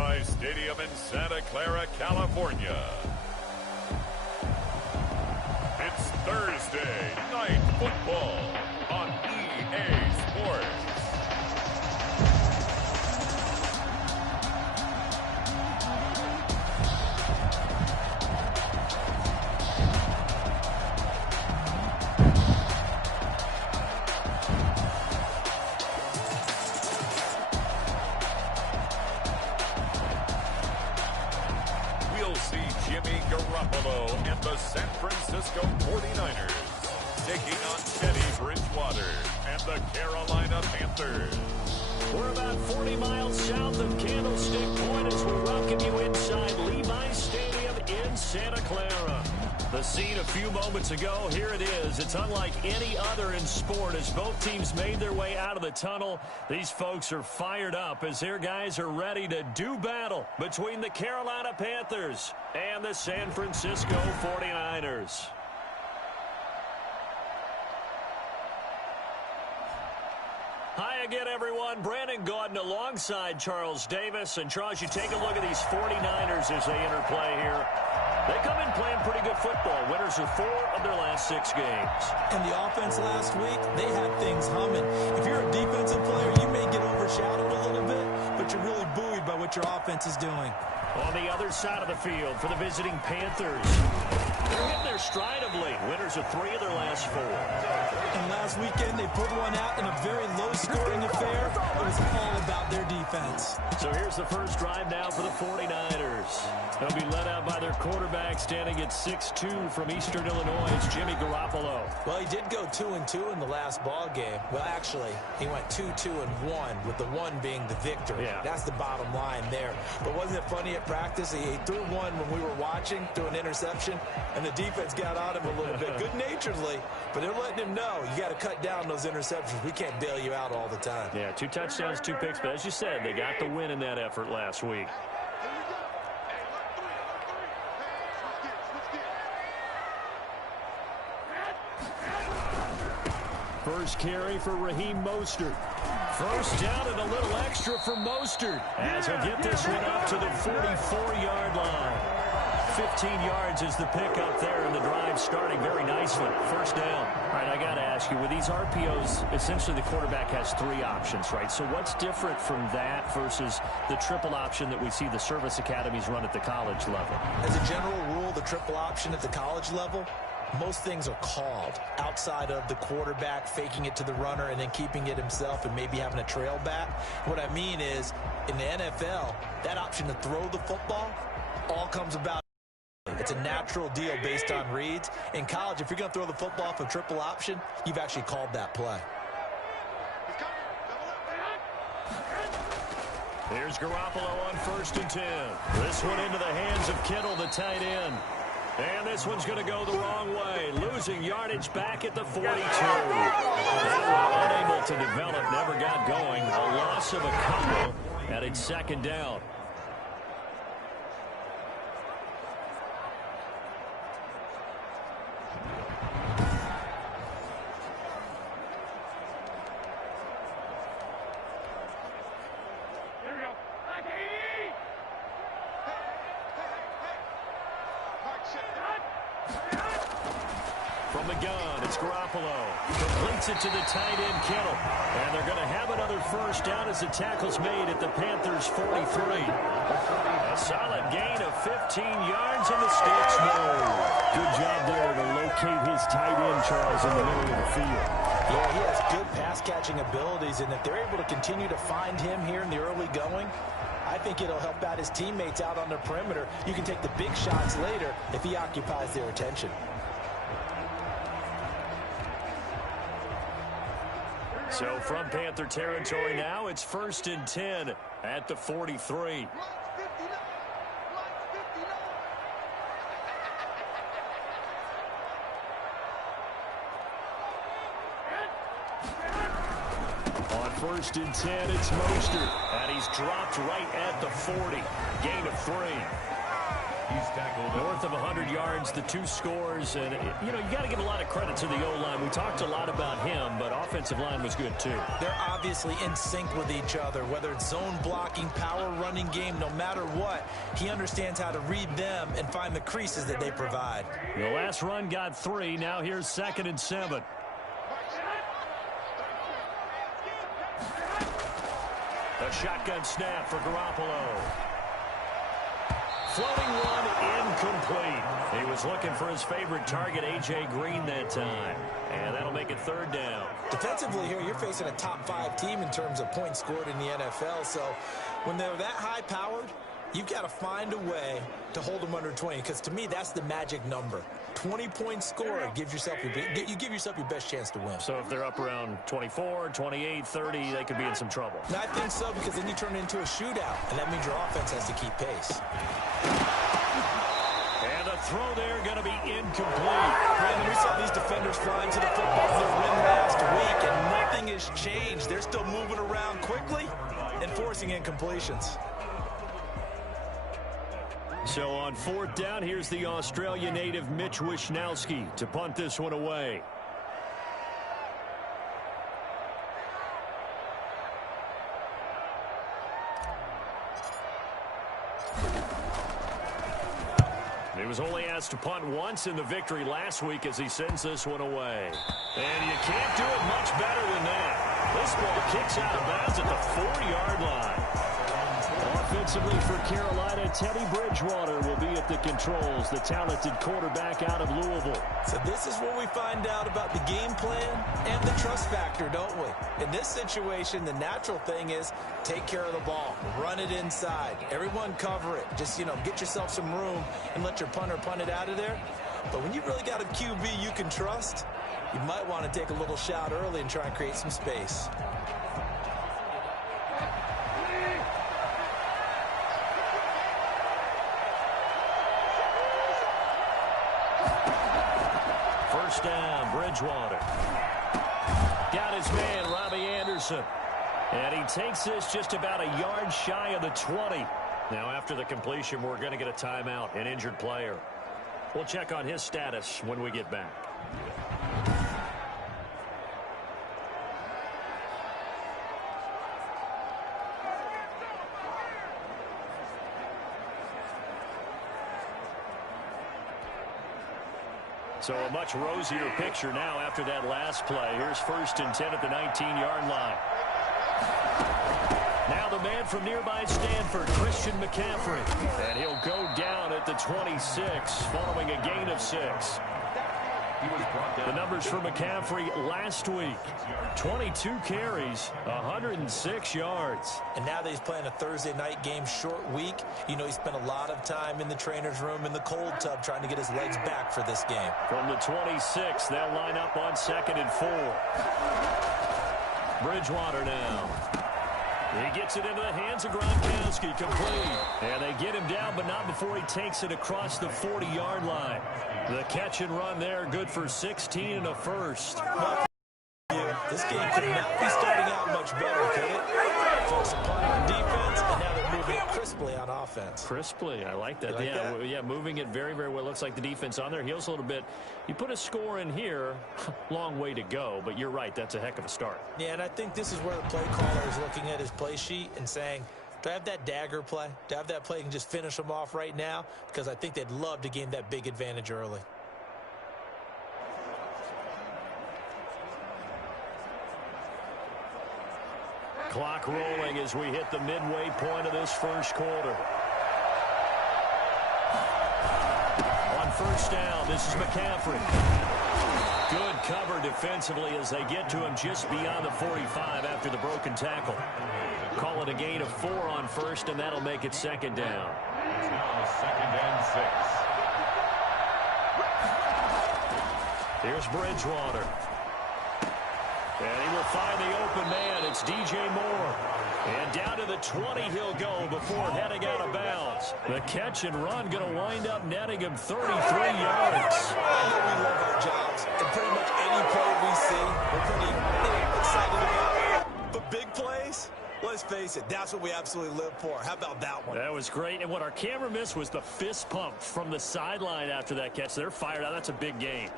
Levi's Stadium in Santa Clara, California. It's Thursday Night Football on EA Sports. We'll see Jimmy Garoppolo and the San Francisco 49ers taking on Teddy Bridgewater and the Carolina Panthers. We're about 40 miles south of Candlestick Point as we welcome you inside Levi's Stadium in Santa Clara. The scene a few moments ago, here it is. It's unlike any other in sport as both teams made their way out of the tunnel. These folks are fired up as their guys are ready to do battle between the Carolina Panthers and the San Francisco 49ers. Hi again, everyone. Brandon Gaudin alongside Charles Davis. And, Charles, you take a look at these 49ers as they enter play here. They come in playing pretty good football. Winners of 4 of their last 6 games. And the offense last week, they had things humming. If you're a defensive player, you may get overshadowed a little bit, but you're really buoyed by what your offense is doing. On the other side of the field for the visiting Panthers, they're hitting their stride of late. Winners of 3 of their last 4. And last weekend, they pulled one out in a very low-scoring affair. It was all about their defense. So here's the first drive now for the 49ers. They'll be led out by their quarterback standing at 6'2" from Eastern Illinois, Jimmy Garoppolo. Well, he did go 2-2 in the last ball game. Well, actually, he went 2-2-1, with the 1 being the victory. Yeah. That's the bottom line there. But wasn't it funny at practice? He threw one when we were watching, threw an interception, and the defense got on him a little bit, good-naturedly. But they're letting him know, you got to cut down those interceptions. We can't bail you out all the time. Yeah, 2 touchdowns, 2 picks. But as you said, they got the win in that effort last week. First carry for Raheem Mostert. First down and a little extra for Mostert as he'll get this one up to the 44-yard line. 15 yards is the pickup there, and the drive starting very nicely. First down. All right, I got to ask you, with these RPOs, essentially the quarterback has 3 options, right? So what's different from that versus the triple option that we see the service academies run at the college level? As a general rule, the triple option at the college level, most things are called outside of the quarterback faking it to the runner and then keeping it himself and maybe having a trail back. What I mean is, in the NFL, that option to throw the football all comes about. It's a natural deal based on reads. In college, if you're going to throw the football for triple option, you've actually called that play. Here's Garoppolo on 1st and 10. This one into the hands of Kittle, the tight end. And this one's going to go the wrong way. Losing yardage back at the 42. Unable to develop, never got going. A loss of a couple, and it's 2nd down. From the gun, it's Garoppolo. Completes it to the tight end, Kittle. And they're going to have another first down as the tackle's made at the Panthers' 43. A solid gain of 15 yards, and the sticks move. Good job there to locate his tight end, Charles, in the middle of the field. Yeah, he has good pass-catching abilities, and if they're able to continue to find him here in the early going, I think it'll help out his teammates out on the perimeter. You can take the big shots later if he occupies their attention. So from Panther territory now, it's 1st and 10 at the 43. On 1st and 10, it's Mostert, and he's dropped right at the 40. Gain of 3. North of 100 yards, the 2 scores. And, you got to give a lot of credit to the O-line. We talked a lot about him, but offensive line was good, too. They're obviously in sync with each other, whether it's zone blocking, power running game, no matter what. He understands how to read them and find the creases that they provide. The last run got 3. Now here's 2nd and 7. A shotgun snap for Garoppolo. Floating one, incomplete. He was looking for his favorite target, A.J. Green, that time. And that'll make it 3rd down. Defensively here, you're facing a top 5 team in terms of points scored in the NFL. So when they're that high-powered, you've got to find a way to hold them under 20. Because to me, that's the magic number. 20-point score gives yourself you give yourself your best chance to win. So if they're up around 24, 28, 30, they could be in some trouble. And I think so, because then you turn it into a shootout, and that means your offense has to keep pace. And the throw there going to be incomplete. Brandon, we saw these defenders flying to the football field win last week, and nothing has changed. They're still moving around quickly and forcing incompletions. So on 4th down, here's the Australia native Mitch Wishnowsky to punt this one away. He was only asked to punt once in the victory last week as he sends this one away. And you can't do it much better than that. This ball kicks out of bounds at the 40-yard line. Offensively for Carolina, Teddy Bridgewater will be at the controls, the talented quarterback out of Louisville. So this is where we find out about the game plan and the trust factor, don't we? In this situation, the natural thing is take care of the ball, run it inside, everyone cover it. Just, get yourself some room and let your punter punt it out of there. But when you really got a QB you can trust, you might want to take a little shot early and try and create some space. First down, Bridgewater. Got his man, Robbie Anderson. And he takes this just about a yard shy of the 20. Now, after the completion, we're going to get a timeout, an injured player. We'll check on his status when we get back. So a much rosier picture now after that last play. Here's 1st and 10 at the 19-yard line. Now the man from nearby Stanford, Christian McCaffrey. And he'll go down at the 26 following a gain of 6. The numbers for McCaffrey last week, 22 carries, 106 yards. And now that he's playing a Thursday night game, short week, he spent a lot of time in the trainer's room in the cold tub trying to get his legs back for this game. From the 26, they'll line up on 2nd and 4. Bridgewater now. He gets it into the hands of Gronkowski, complete. And they get him down, but not before he takes it across the 40-yard line. The catch and run there, good for 16 and a first. This game could not be starting out much better, could it? Force a punt on defense, and now they're moving it crisply on offense. Crisply, I like that. Like that? Yeah, moving it very, very well. Looks like the defense on their heels a little bit. You put a score in here, long way to go, but you're right, that's a heck of a start. Yeah, and I think this is where the play caller is looking at his play sheet and saying, do I have that dagger play? Do I have that play and just finish them off right now? Because I think they'd love to gain that big advantage early. Clock rolling as we hit the midway point of this first quarter. On 1st down, this is McCaffrey. Good cover defensively as they get to him just beyond the 45 after the broken tackle. Call it a gain of 4 on 1st, and that'll make it 2nd down. It's now 2nd and 6. Here's Bridgewater. And he will find the open man. It's DJ Moore. And down to the 20 he'll go before heading out of bounds. The catch and run going to wind up netting him 33 yards. We love our jobs. And pretty much any play we see, we're pretty excited about. But big plays, Let's face it, that's what we absolutely live for. How about that one? That was great. And what our camera missed was the fist pump from the sideline after that catch. They're fired out. That's a big gain.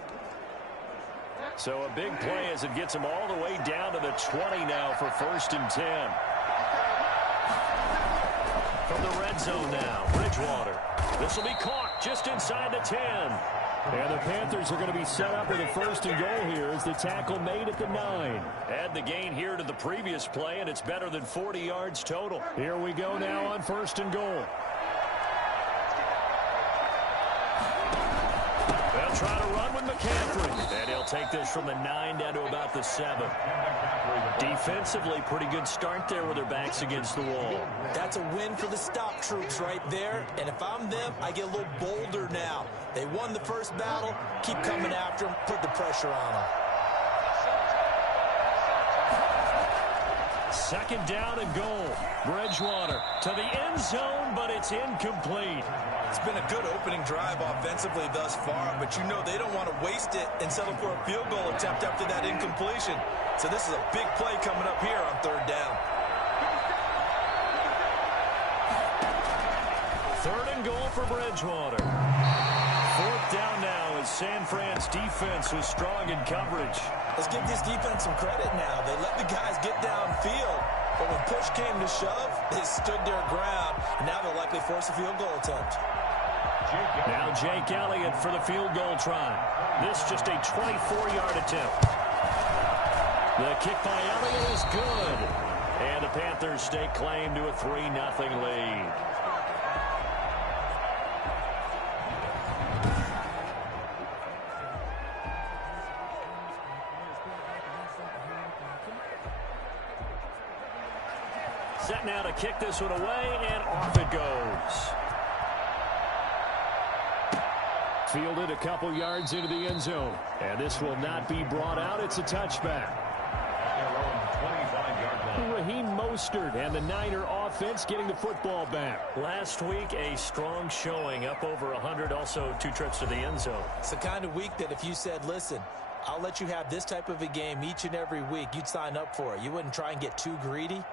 So a big play as it gets them all the way down to the 20 now for 1st and 10. From the red zone now, Bridgewater. This will be caught just inside the 10. And the Panthers are going to be set up with a 1st and goal here as the tackle made at the 9. Add the gain here to the previous play, and it's better than 40 yards total. Here we go now on 1st and goal. They'll try to run with McCaffrey. And he'll take this from the 9 down to about the 7. Defensively, pretty good start there with their backs against the wall. That's a win for the stop troops right there. And if I'm them, I get a little bolder now. They won the first battle. Keep coming after them. Put the pressure on them. 2nd down and goal. Bridgewater to the end zone, but it's incomplete. It's been a good opening drive offensively thus far, but you know they don't want to waste it and settle for a field goal attempt after that incompletion. So this is a big play coming up here on 3rd down. 3rd and goal for Bridgewater. 4th down now as San Fran's defense was strong in coverage. Let's give this defense some credit now. They let the guys get downfield, but when push came to shove, they stood their ground, and now they'll likely force a field goal attempt. Now Jake Elliott for the field goal try. This just a 24-yard attempt. The kick by Elliott is good. And the Panthers stake claim to a 3-0 lead. Set now to kick this one away, and off it goes. Fielded a couple yards into the end zone. And this will not be brought out. It's a touchback. Raheem Mostert and the Niner offense getting the football back. Last week, a strong showing, up over 100, also 2 trips to the end zone. It's the kind of week that if you said, listen, I'll let you have this type of a game each and every week, you'd sign up for it. You wouldn't try and get too greedy.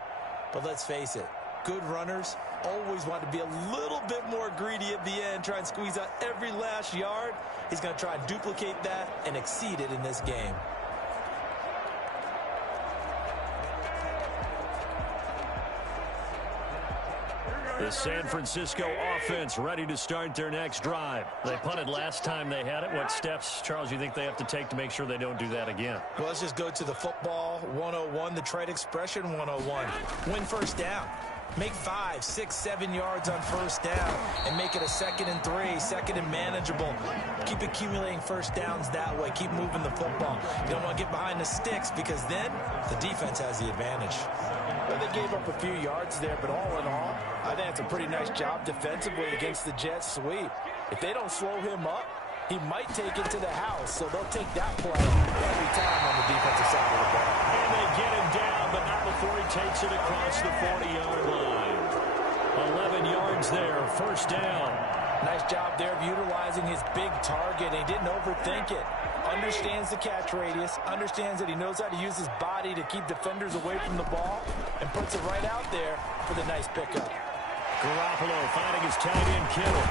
But let's face it, good runners always want to be a little bit more greedy at the end, try and squeeze out every last yard. He's going to try and duplicate that and exceed it in this game. The San Francisco offense ready to start their next drive. They punted last time they had it. What steps, Charles, you think they have to take to make sure they don't do that again? Well, let's just go to the football 101, the trade expression 101. Win 1st down. Make 5, 6, 7 yards on 1st down and make it a 2nd and 3, 2nd and manageable. Keep accumulating 1st downs that way. Keep moving the football. You don't want to get behind the sticks because then the defense has the advantage. Well, they gave up a few yards there, but all in all, I think it's a pretty nice job defensively against the Jets sweep. If they don't slow him up, he might take it to the house, so they'll take that play every time on the defensive side of the ball. And they get him down, but not before he takes it across the 40-yard line. 11 yards there, 1st down. Nice job there of utilizing his big target. He didn't overthink it. Understands the catch radius, understands that he knows how to use his body to keep defenders away from the ball, and puts it right out there for the nice pickup. Garoppolo finding his tight end Kittle.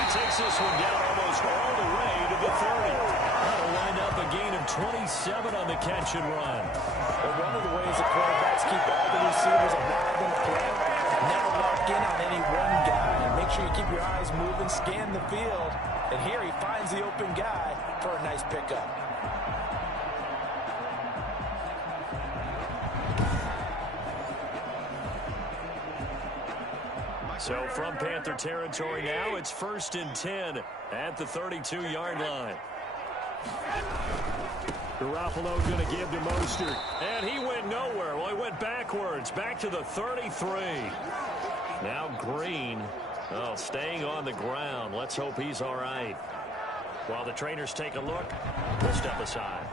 He takes this one down almost all the way to the 30. That'll wind up a gain of 27 on the catch and run. Well, one of the ways the quarterbacks keep all the receivers alive in the play, never lock in on any one guy. Make sure you keep your eyes moving, scan the field, and here he finds the open guy for a nice pickup. So from Panther territory now, it's 1st and 10 at the 32-yard line. Garoppolo going to give to Mostert, and he went nowhere. Well, he went backwards, back to the 33. Now Green, staying on the ground. Let's hope he's all right. While the trainers take a look, we'll step aside.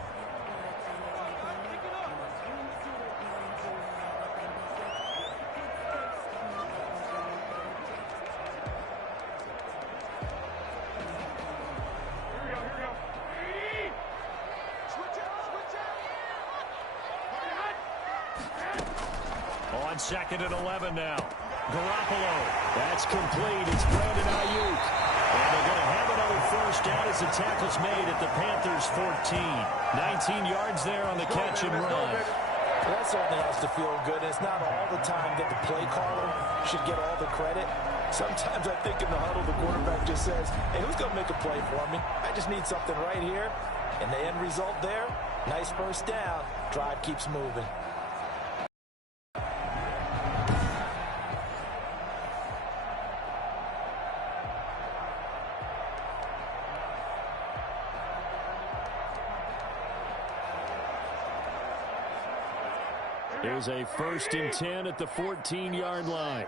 On on 2nd and 11 now. Garoppolo. That's complete. It's Brandon Ayuk. And they're going to have another first down as the tackle's made at the Panthers' 14. 19 yards there on the catch and run. That certainly has to feel good. It's not all the time that the play caller should get all the credit. Sometimes I think in the huddle, the quarterback just says, hey, who's going to make a play for me? I just need something right here. And the end result there, nice first down. Drive keeps moving. Here's a 1st and 10 at the 14-yard line.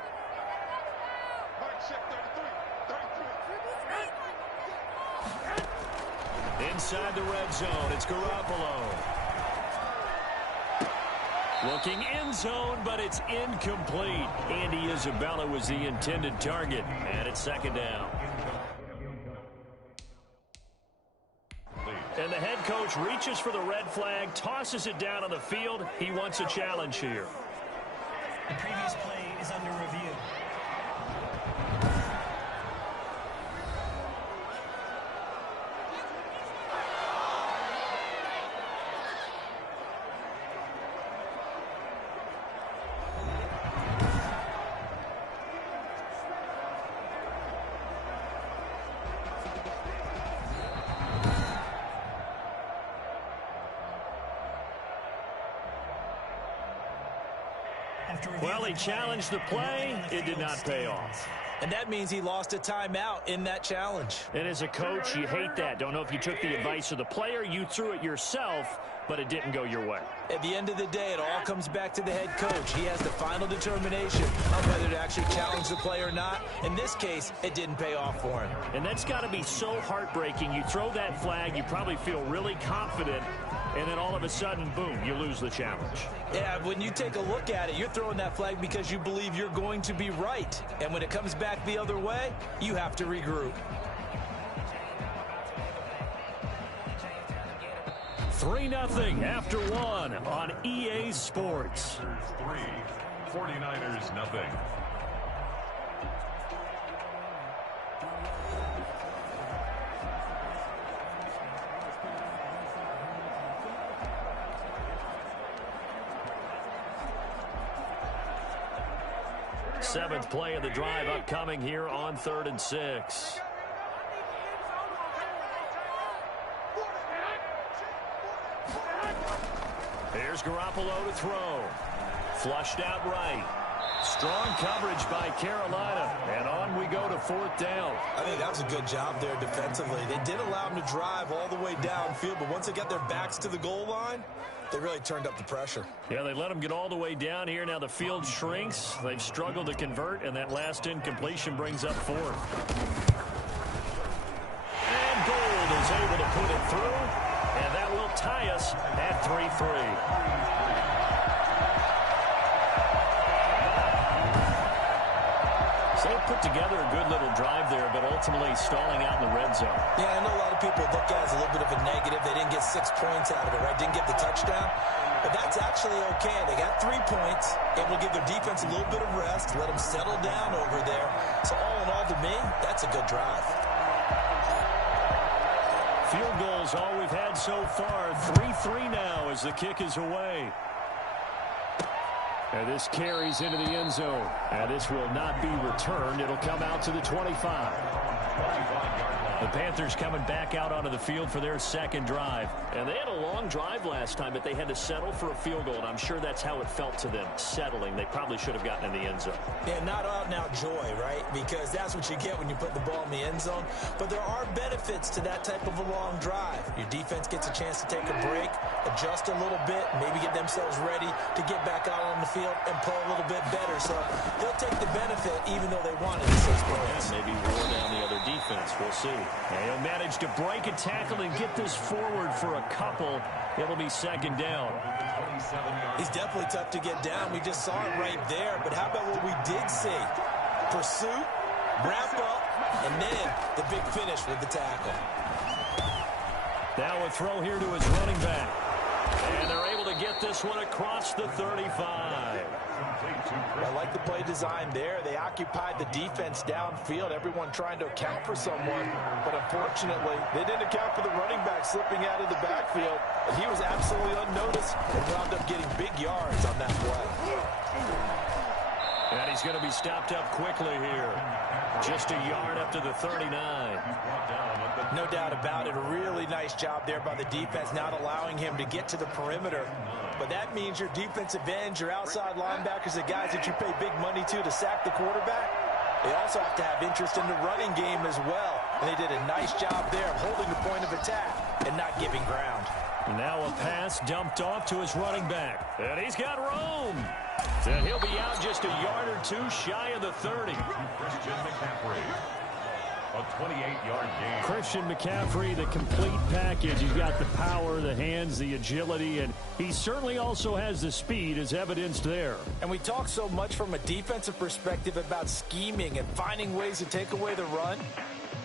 Inside the red zone, it's Garoppolo. Looking end zone, but it's incomplete. Andy Isabella was the intended target, and it's 2nd down. And the head coach reaches for the red flag, tosses it down on the field. He wants a challenge here. The previous play is under review. Well, he challenged the play. It did not pay off. And that means he lost a timeout in that challenge. And as a coach, you hate that. Don't know if you took the advice of the player, you threw it yourself, but it didn't go your way. At the end of the day, it all comes back to the head coach. He has the final determination on whether to actually challenge the play or not. In this case, it didn't pay off for him. And that's got to be so heartbreaking. You throw that flag, you probably feel really confident, and then all of a sudden, boom, you lose the challenge. Yeah, when you take a look at it, you're throwing that flag because you believe you're going to be right. And when it comes back the other way, you have to regroup. 3-0 after 1 on EA Sports. 3, 49ers nothing. Seventh play of the drive upcoming here on 3rd and 6. Here's Garoppolo to throw. Flushed out right. Strong coverage by Carolina. And on we go to 4th down. I think that was a good job there defensively. They did allow them to drive all the way downfield, but once they got their backs to the goal line, they really turned up the pressure. Yeah, they let them get all the way down here. Now the field shrinks. They've struggled to convert, and that last incompletion brings up 4th. And Gold is able to put it through, and that will tie us at 3-3. So they put together a good little drive there, but ultimately stalling out in the red zone. Yeah, I know a lot of people look at it as a little bit of a negative. They didn't get 6 points out of it, right? Didn't get the touchdown. But that's actually okay. They got 3 points. It will give their defense a little bit of rest, let them settle down over there. So all in all, to me, that's a good drive. Field goals all we've had so far. 3-3 now as the kick is away. And this carries into the end zone. And this will not be returned. It'll come out to the 25. The Panthers coming back out onto the field for their second drive. And they had a long drive last time, but they had to settle for a field goal. And I'm sure that's how it felt to them, settling. They probably should have gotten in the end zone. Yeah, not out and out joy, right? Because that's what you get when you put the ball in the end zone. But there are benefits to that type of a long drive. Your defense gets a chance to take a break, adjust a little bit, maybe get themselves ready to get back out on the field and play a little bit better. So they'll take the benefit even though they wanted the 6 points. Yeah, maybe war down the other defense. We'll see. And he'll manage to break a tackle and get this forward for a couple. It'll be second down. He's definitely tough to get down. We just saw it right there. But how about what we did see? Pursuit, wrap up, and then the big finish with the tackle. Now a throw here to his running back. And they're able to get this one across the 35. I like the play design there. They occupied the defense downfield, everyone trying to account for someone. But unfortunately, they didn't account for the running back slipping out of the backfield. And he was absolutely unnoticed and wound up getting big yards on that play. And he's going to be stopped up quickly here. Just a yard up to the 39. No doubt about it. A really nice job there by the defense, not allowing him to get to the perimeter. But that means your defensive ends, your outside linebackers, the guys that you pay big money to sack the quarterback, they also have to have interest in the running game as well. And they did a nice job there of holding the point of attack and not giving ground. Now a pass dumped off to his running back. And he's got room. And he'll be out just a yard or two shy of the 30. Christian McCaffrey, a 28-yard gain. Christian McCaffrey, the complete package. He's got the power, the hands, the agility, and he certainly also has the speed as evidenced there. And we talk so much from a defensive perspective about scheming and finding ways to take away the run.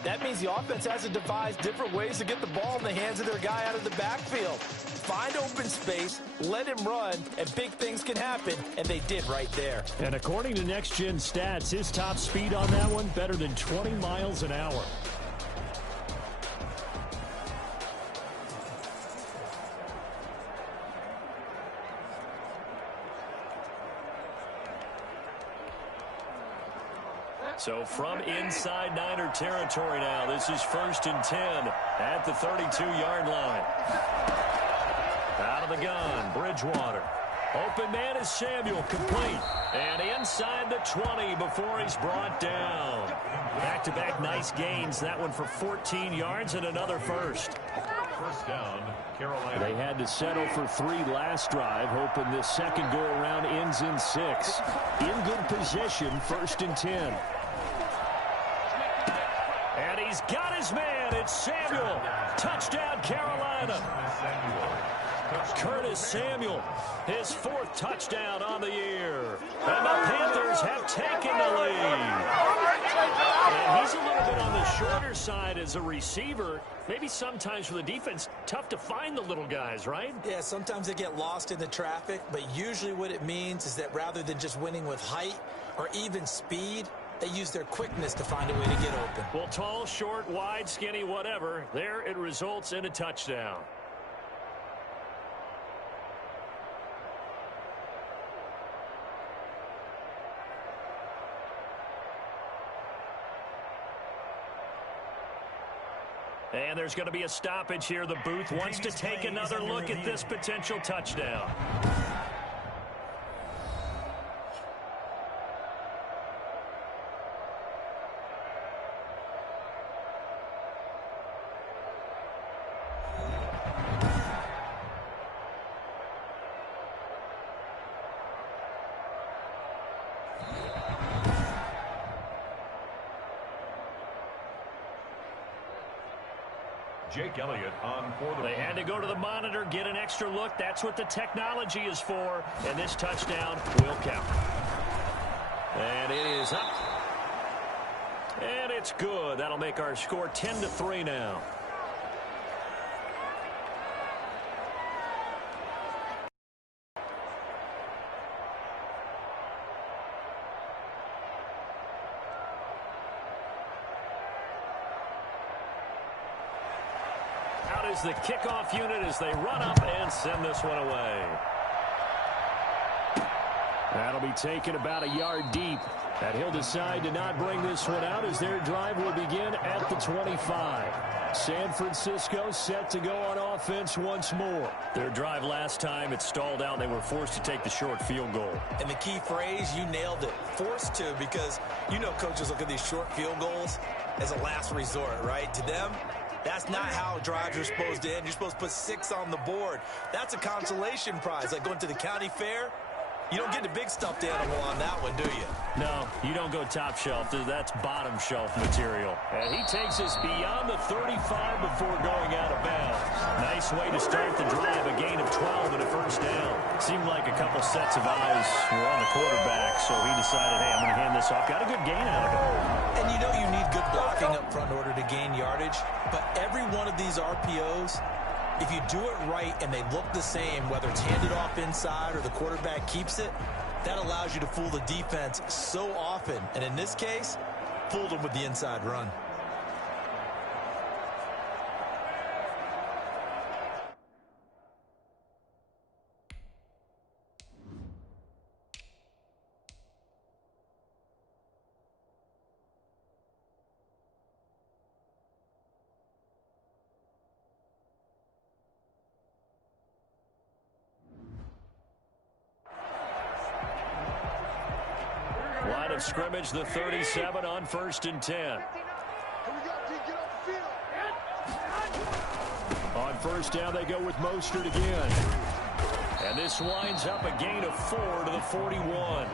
That means the offense has to devise different ways to get the ball in the hands of their guy out of the backfield. Find open space, let him run, and big things can happen, and they did right there. And according to Next Gen Stats, his top speed on that one, better than 20 miles an hour. So from inside Niner territory now, this is 1st and 10 at the 32-yard line. Out of the gun, Bridgewater. Open man is Samuel, complete. And inside the 20 before he's brought down. Back-to-back nice gains. That one for 14 yards and another first. First down, Carolina. They had to settle for 3 last drive, hoping this second go-around ends in 6. In good possession, 1st and 10. And he's got his man. It's Samuel. Touchdown, Carolina. Curtis Samuel, his 4th touchdown on the year. And the Panthers have taken the lead. And he's a little bit on the shorter side as a receiver. Maybe sometimes for the defense, tough to find the little guys, right? Yeah, sometimes they get lost in the traffic, but usually what it means is that rather than just winning with height or even speed, they use their quickness to find a way to get open. Well, tall, short, wide, skinny, whatever, there it results in a touchdown. And there's going to be a stoppage here. The booth wants to take another look at this potential touchdown. Jake Elliott on for the... They had to go to the monitor, get an extra look. That's what the technology is for. And this touchdown will count. And it is up. And it's good. That'll make our score 10-3 now. Is the kickoff unit as they run up and send this one away. That'll be taken about a yard deep. And he'll decide to not bring this one out as their drive will begin at the 25. San Francisco set to go on offense once more. Their drive last time, it stalled out. They were forced to take the short field goal. And the key phrase, you nailed it. Forced to, because you know coaches look at these short field goals as a last resort, right? To them, that's not how drives are supposed to end. You're supposed to put 6 on the board. That's a consolation prize. Like going to the county fair, you don't get the big stuffed animal on that one, do you? No, you don't go top shelf. That's bottom shelf material. And he takes us beyond the 35 before going out of bounds. Nice way to start the drive, a gain of 12 and a first down. Seemed like a couple sets of eyes were on the quarterback, so he decided, hey, I'm going to hand this off. Got a good gain out of it. And you know you need good blocking up front in order to gain yardage, but every one of these RPOs If you do it right and they look the same, whether it's handed off inside or the quarterback keeps it, that allows you to fool the defense so often. And in this case, fooled them with the inside run. Line of scrimmage, the 37 on 1st and 10. On 1st down, they go with Mostert again. And this winds up a gain of 4 to the 41.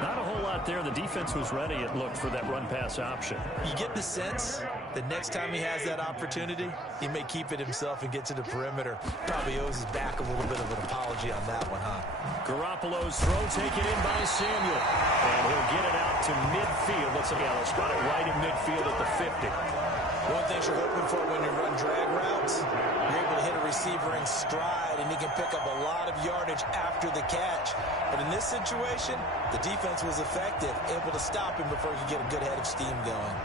Not a whole lot there. The defense was ready, it looked, for that run-pass option. You get the sense that next time he has that opportunity, he may keep it himself and get to the perimeter. Probably owes his back a little bit of an apology on that one, huh? Garoppolo's throw taken in by Samuel. And he'll get it out to midfield. Let's see, they'll spot it right in midfield at the 50. One thing you're hoping for when you run drag routes, you're able to hit a receiver in stride, and he can pick up a lot of yardage after the catch. But in this situation, the defense was effective, able to stop him before he could get a good head of steam going.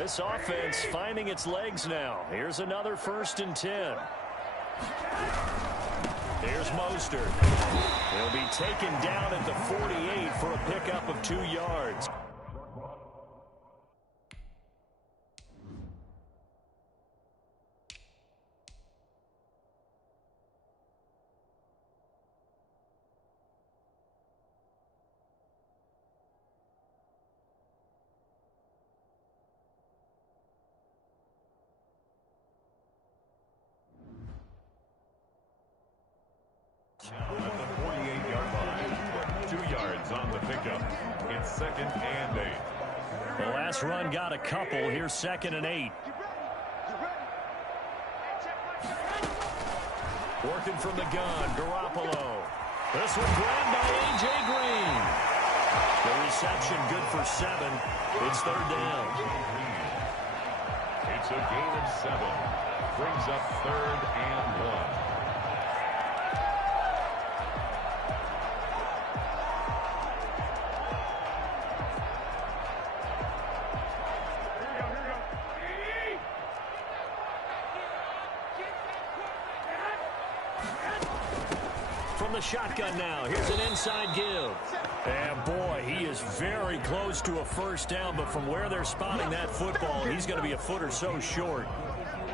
This offense finding its legs now. Here's another 1st and 10. Here's Mostert. He'll be taken down at the 48 for a pickup of 2 yards. At the 48-yard line, 2 yards on the pickup. It's 2nd and 8. The last run got a couple. Here's 2nd and 8. Working from the gun, Garoppolo. This one grabbed by A.J. Green. The reception good for 7. It's 3rd down. It's a gain of 7. Brings up 3rd and 1. From the shotgun now, here's an inside give. And boy, he is very close to a 1st down, but from where they're spotting that football, he's going to be a foot or so short.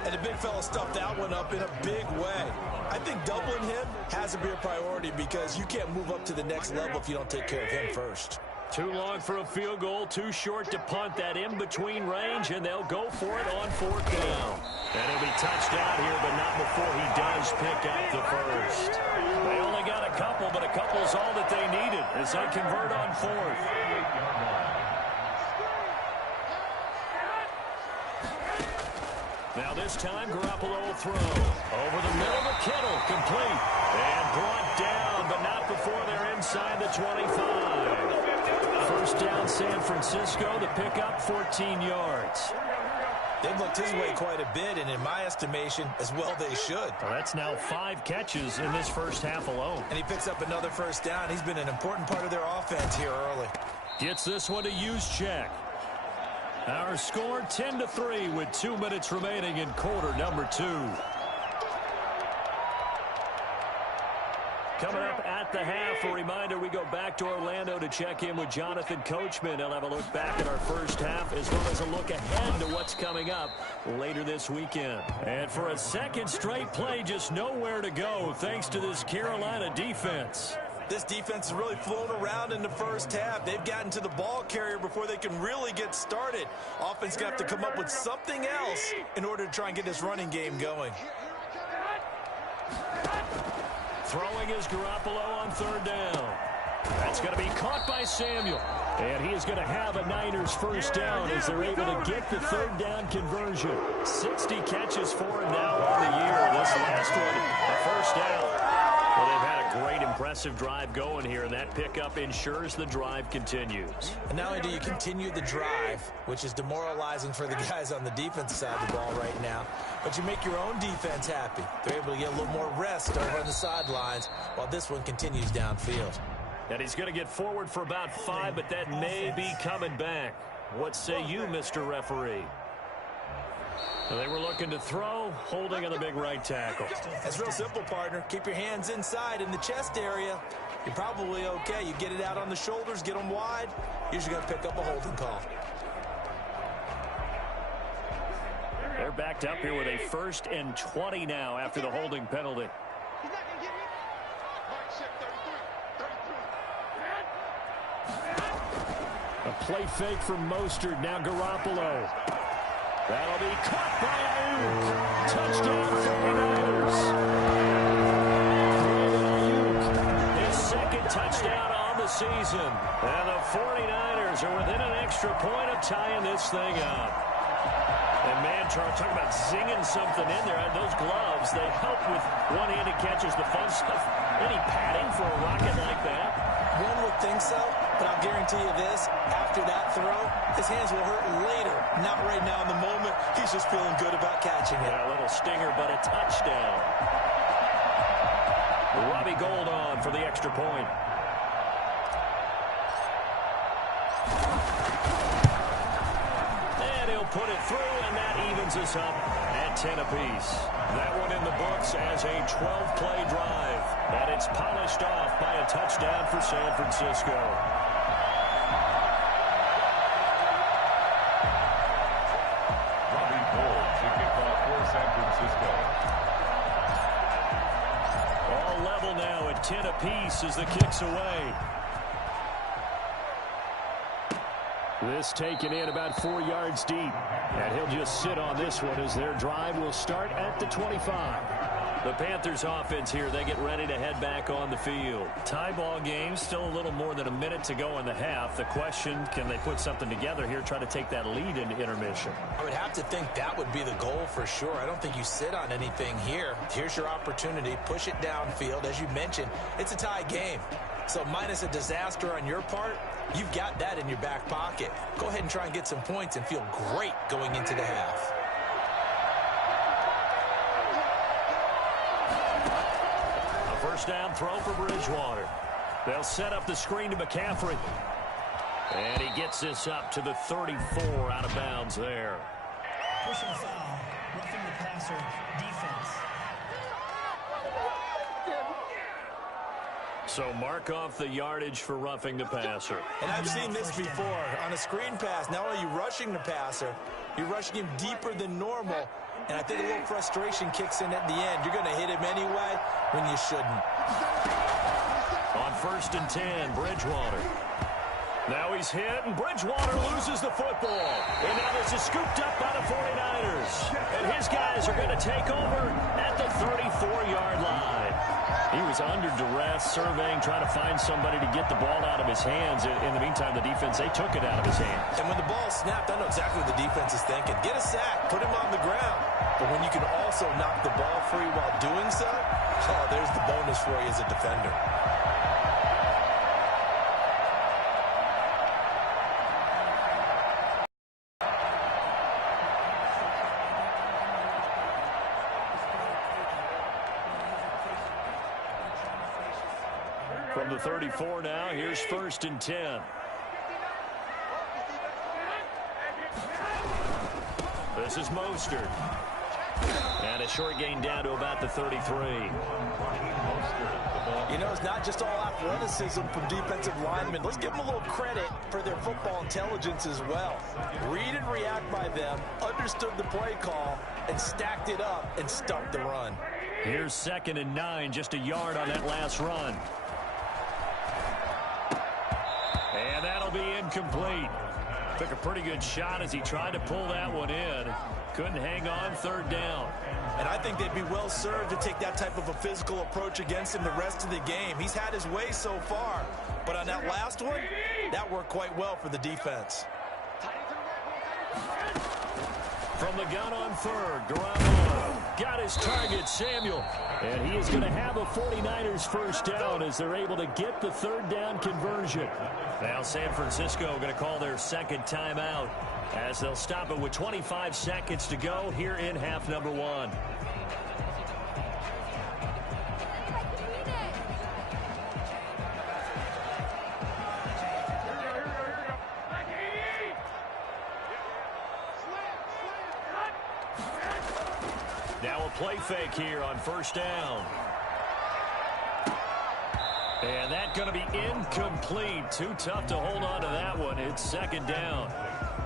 And the big fella stuffed that one up in a big way. I think doubling him has to be a priority because you can't move up to the next level if you don't take care of him first. Too long for a field goal, too short to punt. That in-between range, and they'll go for it on 4th down. And he'll be touched out here, but not before he does pick up the 1st. They only got a couple, but a couple's all that they needed as they convert on 4th. Now this time, Garoppolo will throw. Over the middle to Kittle, complete. And brought down, but not before they're inside the 25. 1st down, San Francisco. The pickup, 14 yards. They've looked his way quite a bit, and in my estimation, as well they should. Well, that's now 5 catches in this first half alone. And he picks up another 1st down. He's been an important part of their offense here early. Gets this one to Juszczyk. Our score 10-3 with 2 minutes remaining in quarter number 2. Coming up at the half, a reminder, we go back to Orlando to check in with Jonathan Coachman. He'll have a look back at our first half as well as a look ahead to what's coming up later this weekend. And for a second straight play, just nowhere to go thanks to this Carolina defense. This defense has really flown around in the first half. They've gotten to the ball carrier before they can really get started. Offense going to have to come up with something else in order to try and get this running game going. Throwing is Garoppolo on 3rd down. That's going to be caught by Samuel. And he is going to have a Niners 1st down as they're able to get the 3rd down conversion. 60 catches for him now on the year. This last one, a 1st down. Well, they've had a great improvement impressive drive going here, and that pickup ensures the drive continues. And not only do you continue the drive, which is demoralizing for the guys on the defensive side of the ball right now, but you make your own defense happy. They're able to get a little more rest over on the sidelines while this one continues downfield. And he's going to get forward for about 5, but that may be coming back. What say you, Mr. Referee? So they were looking to throw, holding on the big right tackle. That's real simple, partner. Keep your hands inside in the chest area. You're probably okay. You get it out on the shoulders, get them wide. Usually going to pick up a holding call. They're backed up here with a 1st and 20 now after the holding penalty. A play fake from Mostert. Now Garoppolo. That'll be caught by Ayuk. Touchdown 49ers. His 2nd touchdown on the season. And the 49ers are within an extra point of tying this thing up. And man, Charles, talking about zinging something in there. Those gloves, they help with one-handed catches, the fun stuff. Any padding for a rocket like that? One would think so, but I'll guarantee you this, after that throw, his hands will hurt later, not right now in the moment. He's just feeling good about catching it. Yeah, a little stinger, but a touchdown. Robbie Gould on for the extra point. And he'll put it through, and that evens us up at 10 apiece. That one in the books as a 12-play drive. And it's polished off by a touchdown for San Francisco. Robbie Gould kicking off for San Francisco. All level now at 10 apiece as the kick's away. This taken in about 4 yards deep. And he'll just sit on this one as their drive will start at the 25. The Panthers offense here, they get ready to head back on the field. Tie ball game, still a little more than a minute to go in the half. The question, can they put something together here, try to take that lead into intermission? I would have to think that would be the goal for sure. I don't think you sit on anything here. Here's your opportunity. Push it downfield. As you mentioned, it's a tie game. So minus a disaster on your part, you've got that in your back pocket. Go ahead and try and get some points and feel great going into the half. A first down throw for Bridgewater. They'll set up the screen to McCaffrey. And he gets this up to the 34 out of bounds there. Personal foul, roughing the passer, defense. So mark off the yardage for roughing the passer. And I've seen this before. On a screen pass, not only are you rushing the passer, you're rushing him deeper than normal. And I think a little frustration kicks in at the end. You're going to hit him anyway when you shouldn't. On 1st and 10, Bridgewater. Now he's hit, and Bridgewater loses the football. And now this is scooped up by the 49ers. And his guys are going to take over at the 34-yard line. He was under duress, surveying, trying to find somebody to get the ball out of his hands. In the meantime, the defense, they took it out of his hands. And when the ball snapped, I know exactly what the defense is thinking. Get a sack, put him on the ground. But when you can also knock the ball free while doing so, oh, there's the bonus for you as a defender. From the 34 now, here's 1st and 10. This is Mostert. And a short gain down to about the 33. You know, it's not just all athleticism from defensive linemen. Let's give them a little credit for their football intelligence as well. Read and react by them, understood the play call, and stacked it up and stumped the run. Here's 2nd and 9, just a yard on that last run. And that'll be incomplete. Took a pretty good shot as he tried to pull that one in. Couldn't hang on, 3rd down. And I think they'd be well served to take that type of a physical approach against him the rest of the game. He's had his way so far. But on that last one, that worked quite well for the defense. From the gun on 3rd, Garoppolo. got his target, Samuel. And he is going to have a 49ers first down as they're able to get the third down conversion. Now San Francisco going to call their second timeout as they'll stop it with 25 seconds to go here in half number 1. Now a play fake here on first down. And that's going to be incomplete. Too tough to hold on to that one. It's second down.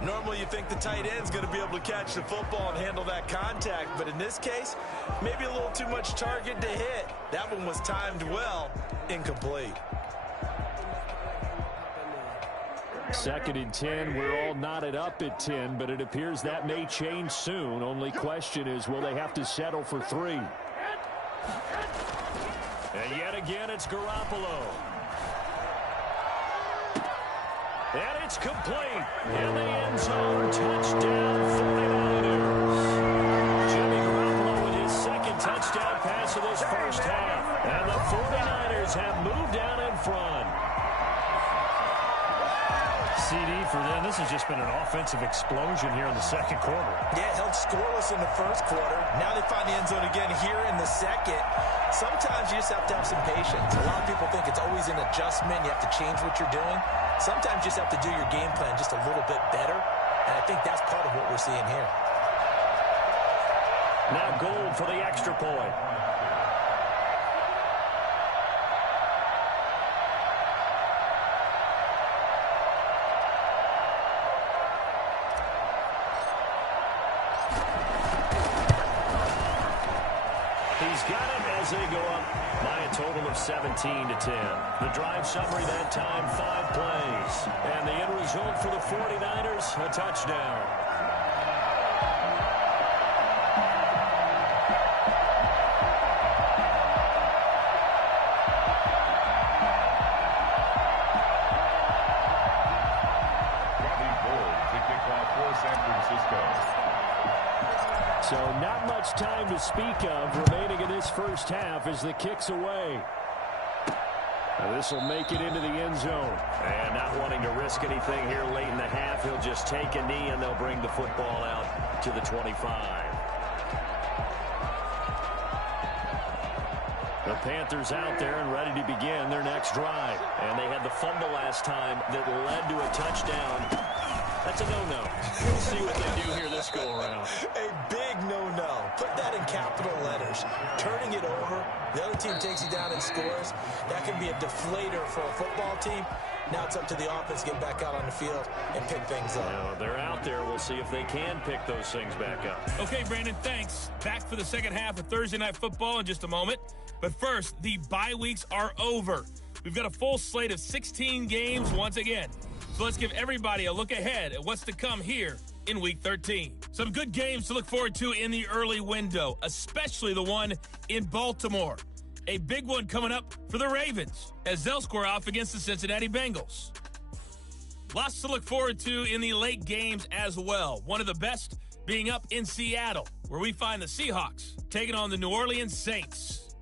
Normally you think the tight end's going to be able to catch the football and handle that contact, but in this case, maybe a little too much target to hit. That one was timed well. Incomplete. Second and 10. We're all knotted up at 10, but it appears that may change soon. Only question is, will they have to settle for 3? And yet again, it's Garoppolo. And it's complete. In the end zone, touchdown 49ers. Jimmy Garoppolo with his second touchdown pass of this first half. And the 49ers have moved down in front. CD for them. This has just been an offensive explosion here in the second quarter. Yeah, held scoreless in the first quarter. Now they find the end zone again here in the second. Sometimes you just have to have some patience. A lot of people think it's always an adjustment. You have to change what you're doing. Sometimes you just have to do your game plan just a little bit better. And I think that's part of what we're seeing here. Now Gold for the extra point. He's got it as they go up by a total of 17 to 10. The drive summary that time, 5 plays. And the end result for the 49ers, a touchdown. So not much time to speak of remaining in this first half as the kick's away. This will make it into the end zone. And not wanting to risk anything here late in the half, he'll just take a knee and they'll bring the football out to the 25. The Panthers out there and ready to begin their next drive. And they had the fumble last time that led to a touchdown. That's a no-no. We'll see what they do here this go-around. A big no-no. Put that in capital letters. Turning it over, the other team takes you down and scores. That can be a deflator for a football team. Now it's up to the offense to get back out on the field and pick things up. Now, they're out there. We'll see if they can pick those things back up. Okay, Brandon, thanks. Back for the second half of Thursday Night Football in just a moment. But first, the bye weeks are over. We've got a full slate of 16 games once again. So let's give everybody a look ahead at what's to come here in Week 13. Some good games to look forward to in the early window, especially the one in Baltimore. A big one coming up for the Ravens as they'll square off against the Cincinnati Bengals. Lots to look forward to in the late games as well. One of the best being up in Seattle, where we find the Seahawks taking on the New Orleans Saints.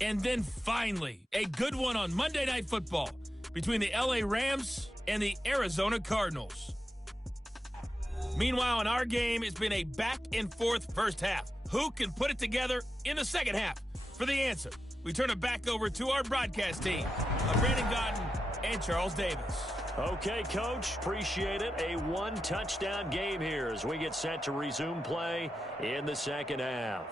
And then finally, a good one on Monday Night Football between the LA Rams and the Arizona Cardinals. Meanwhile, in our game, it's been a back-and-forth first half. Who can put it together in the second half? For the answer, we turn it back over to our broadcast team of Brandon Godden and Charles Davis. Okay, Coach, appreciate it. A one-touchdown game here as we get set to resume play in the second half.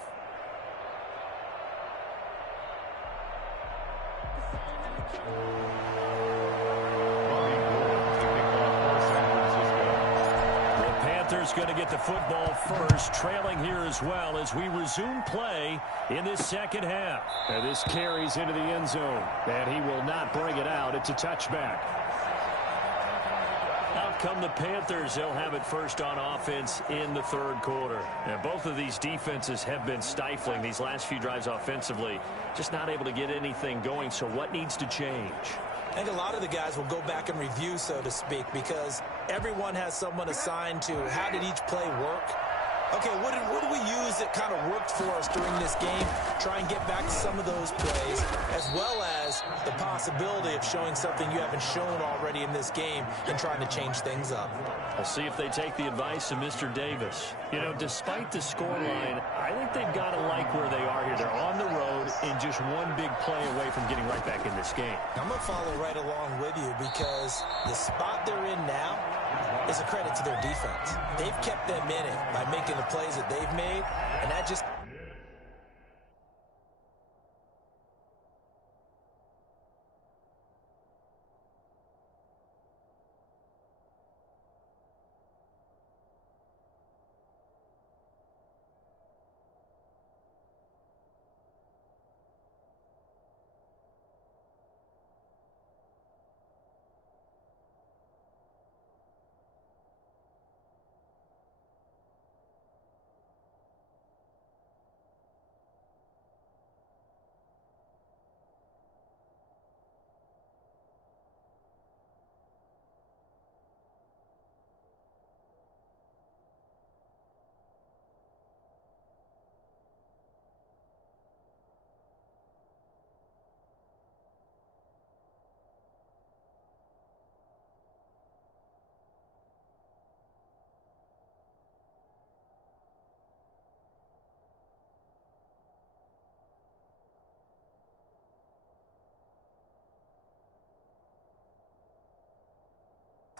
Going to get the football first, trailing here as well as we resume play in this second half. And this carries into the end zone, and he will not bring it out. It's a touchback. Out come the Panthers. They'll have it first on offense in the third quarter. And both of these defenses have been stifling these last few drives offensively, just not able to get anything going. So what needs to change? I think a lot of the guys will go back and review, so to speak, because everyone has someone assigned to how did each play work. Okay, what do we use that kind of worked for us during this game? Try and get back to some of those plays, as well as the possibility of showing something you haven't shown already in this game and trying to change things up. We'll see if they take the advice of Mr. Davis. You know, despite the scoreline, I think they've got to like where they are here. They're on the road and just one big play away from getting right back in this game. I'm going to follow right along with you because the spot they're in now is a credit to their defense. They've kept them in it by making the plays that they've made, and that just...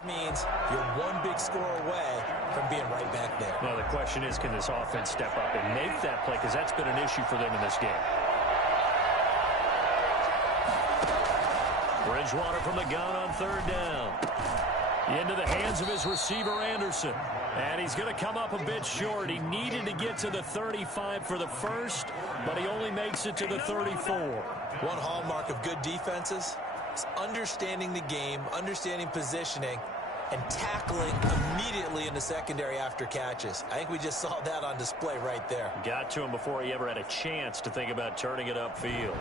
means you're one big score away from being right back there. Now, the question is, can this offense step up and make that play? Because that's been an issue for them in this game. Bridgewater from the gun on third down. Into the hands of his receiver, Anderson. And he's going to come up a bit short. He needed to get to the 35 for the first, but he only makes it to the 34. One hallmark of good defenses is understanding the game, understanding positioning, and tackling immediately in the secondary after catches. I think we just saw that on display right there. Got to him before he ever had a chance to think about turning it upfield.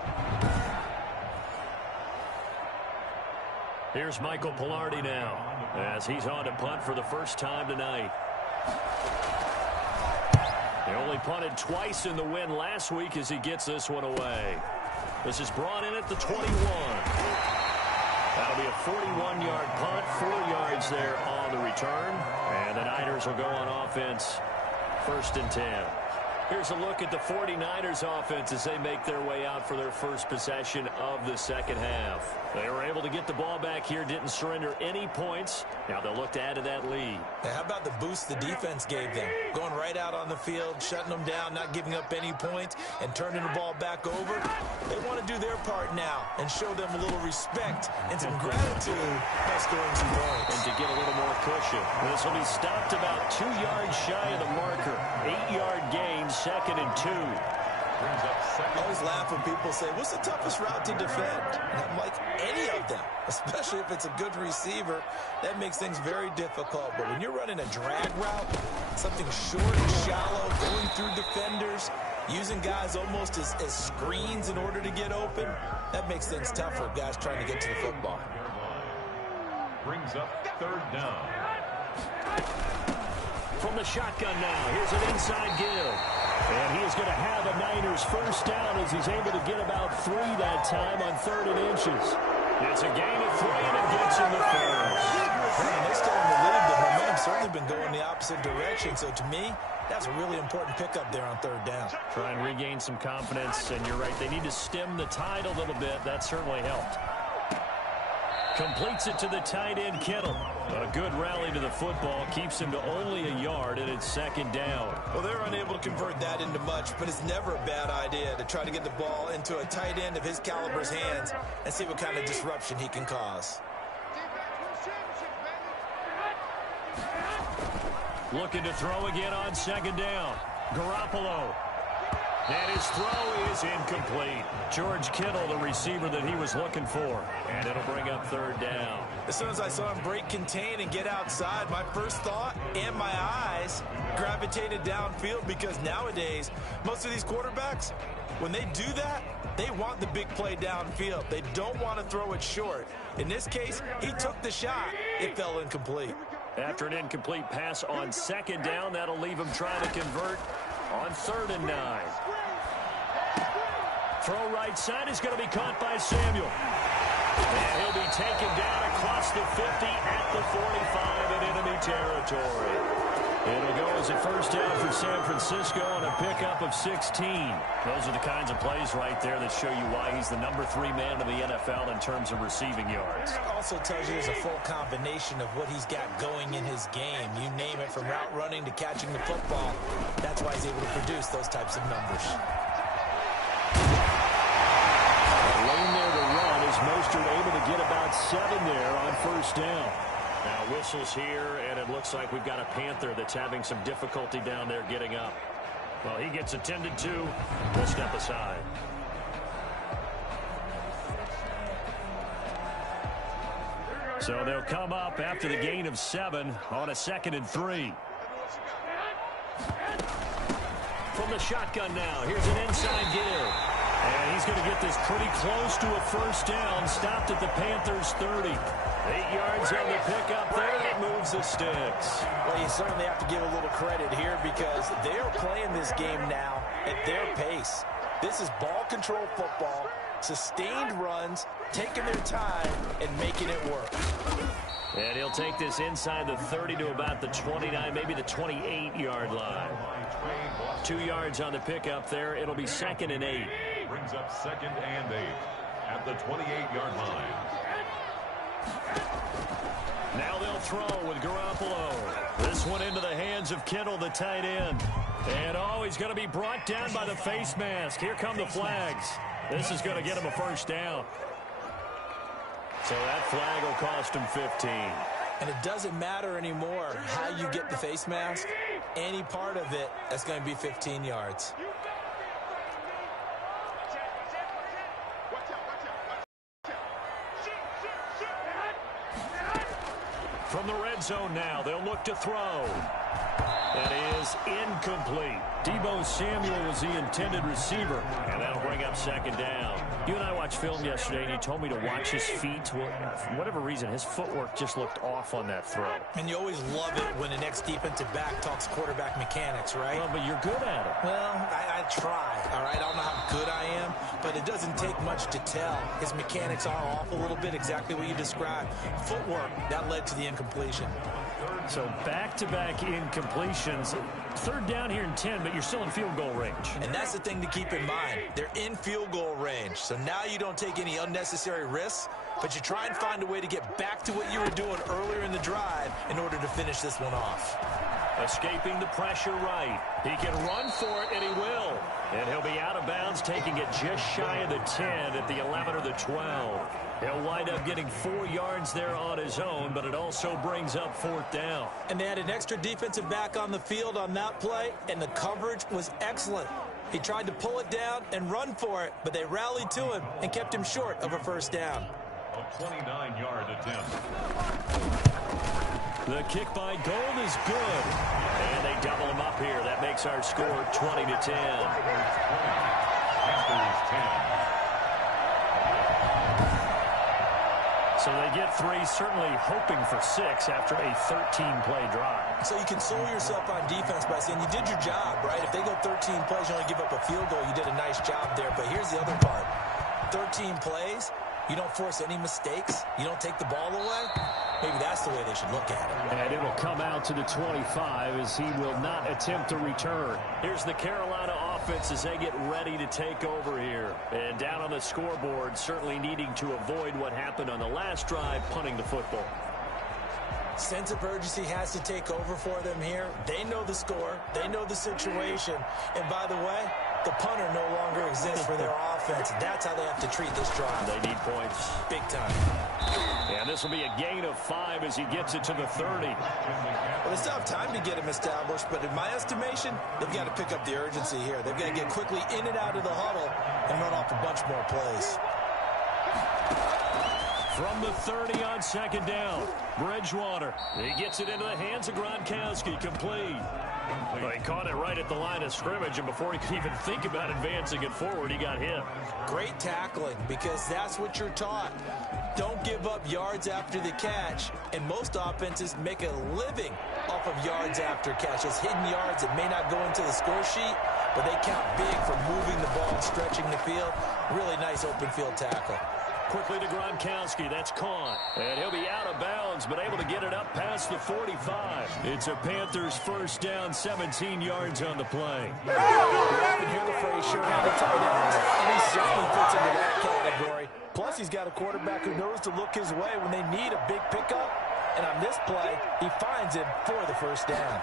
Here's Michael Pilardi now, as he's on to punt for the first time tonight. He only punted twice in the win last week as he gets this one away. This is brought in at the 21. That'll be a 41-yard punt, 4 yards there on the return. And the Niners will go on offense, 1st and 10. Here's a look at the 49ers offense as they make their way out for their first possession of the second half. They were able to get the ball back here, didn't surrender any points. Now they'll look to add to that lead. Now, how about the boost the defense gave them? Going right out on the field, shutting them down, not giving up any points, and turning the ball back over. They want to do their part now and show them a little respect and some gratitude by scoring some points. And to get a little more cushion. This will be stopped about 2 yards shy of the marker. 8-yard gain, 2nd and 2. I always laugh when people say, what's the toughest route to defend? And I'm like, any of them, especially if it's a good receiver. That makes things very difficult. But when you're running a drag route, something short and shallow, going through defenders, using guys almost as screens in order to get open, that makes things tough for guys trying to get to the football. Brings up 3rd down. From the shotgun now, here's an inside give. And he is going to have a Niners first down as he's able to get about 3 that time on 3rd and inches. It's a gain of 3 and it gets him the first. Man, they're still in the lead. The momentum's certainly been going the opposite direction. So to me, that's a really important pickup there on 3rd down. Try and regain some confidence, and you're right, they need to stem the tide a little bit. That certainly helped. Completes it to the tight end, Kittle. A good rally to the football, keeps him to only a yard, and it's 2nd down. Well, they're unable to convert that into much, but it's never a bad idea to try to get the ball into a tight end of his caliber's hands and see what kind of disruption he can cause. Looking to throw again on 2nd down. Garoppolo. And his throw is incomplete. George Kittle, the receiver that he was looking for. And it'll bring up 3rd down. As soon as I saw him break contain and get outside, my first thought and my eyes gravitated downfield, because nowadays, most of these quarterbacks, when they do that, they want the big play downfield. They don't want to throw it short. In this case, he took the shot. It fell incomplete. After an incomplete pass on second down, that'll leave him trying to convert on 3rd and 9. Throw right side is going to be caught by Samuel. And he'll be taken down across the 50 at the 45 in enemy territory. It'll go as a first down for San Francisco and a pickup of 16. Those are the kinds of plays right there that show you why he's the number 3 man in the NFL in terms of receiving yards. Also tells you there's a full combination of what he's got going in his game. You name it, from route running to catching the football. That's why he's able to produce those types of numbers. Lane there to run. Is Mostert able to get about 7 there on first down? Now whistles here, and it looks like we've got a Panther that's having some difficulty down there getting up. Well, he gets attended to. We'll step aside. So they'll come up after the gain of 7 on a 2nd and 3. From the shotgun now, here's an inside give. And he's going to get this pretty close to a first down. Stopped at the Panthers' 30. 8 yards on the pickup there. That moves the sticks. Well, you certainly have to give a little credit here because they're playing this game now at their pace. This is ball control football, sustained runs, taking their time, and making it work. And he'll take this inside the 30 to about the 29, maybe the 28-yard line. 2 yards on the pickup there. It'll be 2nd and 8. Brings up 2nd and 8 at the 28-yard line. Now they'll throw with Garoppolo. This one into the hands of Kittle, the tight end. And, oh, he's going to be brought down by the face mask. Here come the flags. This is going to get him a first down. So that flag will cost him 15. And it doesn't matter anymore how you get the face mask. Any part of it, that's going to be 15 yards. From the red zone now, they'll look to throw. That is incomplete. Deebo Samuel was the intended receiver, and that'll bring up 2nd down. You and I watched film yesterday, and you told me to watch his feet. Well, for whatever reason, his footwork just looked off on that throw. And you always love it when an ex-defensive back talks quarterback mechanics, right? Well, but you're good at it. Well, I try, all right? I don't know how good I am, but it doesn't take much to tell. His mechanics are off a little bit, exactly what you described. Footwork, that led to the incompletion. So back-to-back incompletions. 3rd down here and 10, but you're still in field goal range. And that's the thing to keep in mind. They're in field goal range. So now you don't take any unnecessary risks, but you try and find a way to get back to what you were doing earlier in the drive in order to finish this one off. Escaping the pressure right. He can run for it, and he will. And he'll be out of bounds, taking it just shy of the 10 at the 11 or the 12. He'll wind up getting 4 yards there on his own, but it also brings up 4th down. And they had an extra defensive back on the field on that play, and the coverage was excellent. He tried to pull it down and run for it, but they rallied to him and kept him short of a first down. A 29-yard attempt. The kick by Gold is good. And they double him up here. That makes our score 20-10. Panthers 10. So they get 3, certainly hoping for 6 after a 13-play drive. So you console yourself on defense by saying you did your job, right? If they go 13 plays, you only give up a field goal, you did a nice job there. But here's the other part. 13 plays, you don't force any mistakes, you don't take the ball away. Maybe that's the way they should look at it. And it'll come out to the 25 as he will not attempt to return. Here's the Carolina offense as they get ready to take over here. And down on the scoreboard, certainly needing to avoid what happened on the last drive, punting the football. Sense of urgency has to take over for them here. They know the score. They know the situation. And by the way, the punter no longer exists for their offense. That's how they have to treat this drive. They need points. Big time. And this will be a gain of 5 as he gets it to the 30. Well, they still have time to get him established, but in my estimation, they've got to pick up the urgency here. They've got to get quickly in and out of the huddle and run off a bunch more plays. From the 30 on second down, Bridgewater. He gets it into the hands of Gronkowski. Complete. Well, he caught it right at the line of scrimmage, and before he could even think about advancing it forward, he got hit. Great tackling, because that's what you're taught. Don't give up yards after the catch, and most offenses make a living off of yards after catch. Those hidden yards that may not go into the score sheet, but they count big for moving the ball and stretching the field. Really nice open field tackle. Quickly to Gronkowski. That's caught. And he'll be out of bounds, but able to get it up past the 45. It's a Panthers first down, 17 yards on the play. You often hear the phrase, sure-handed tight ends, and he certainly fits into that category. Plus, he's got a quarterback who knows to look his way when they need a big pickup. And on this play, he finds him for the first down.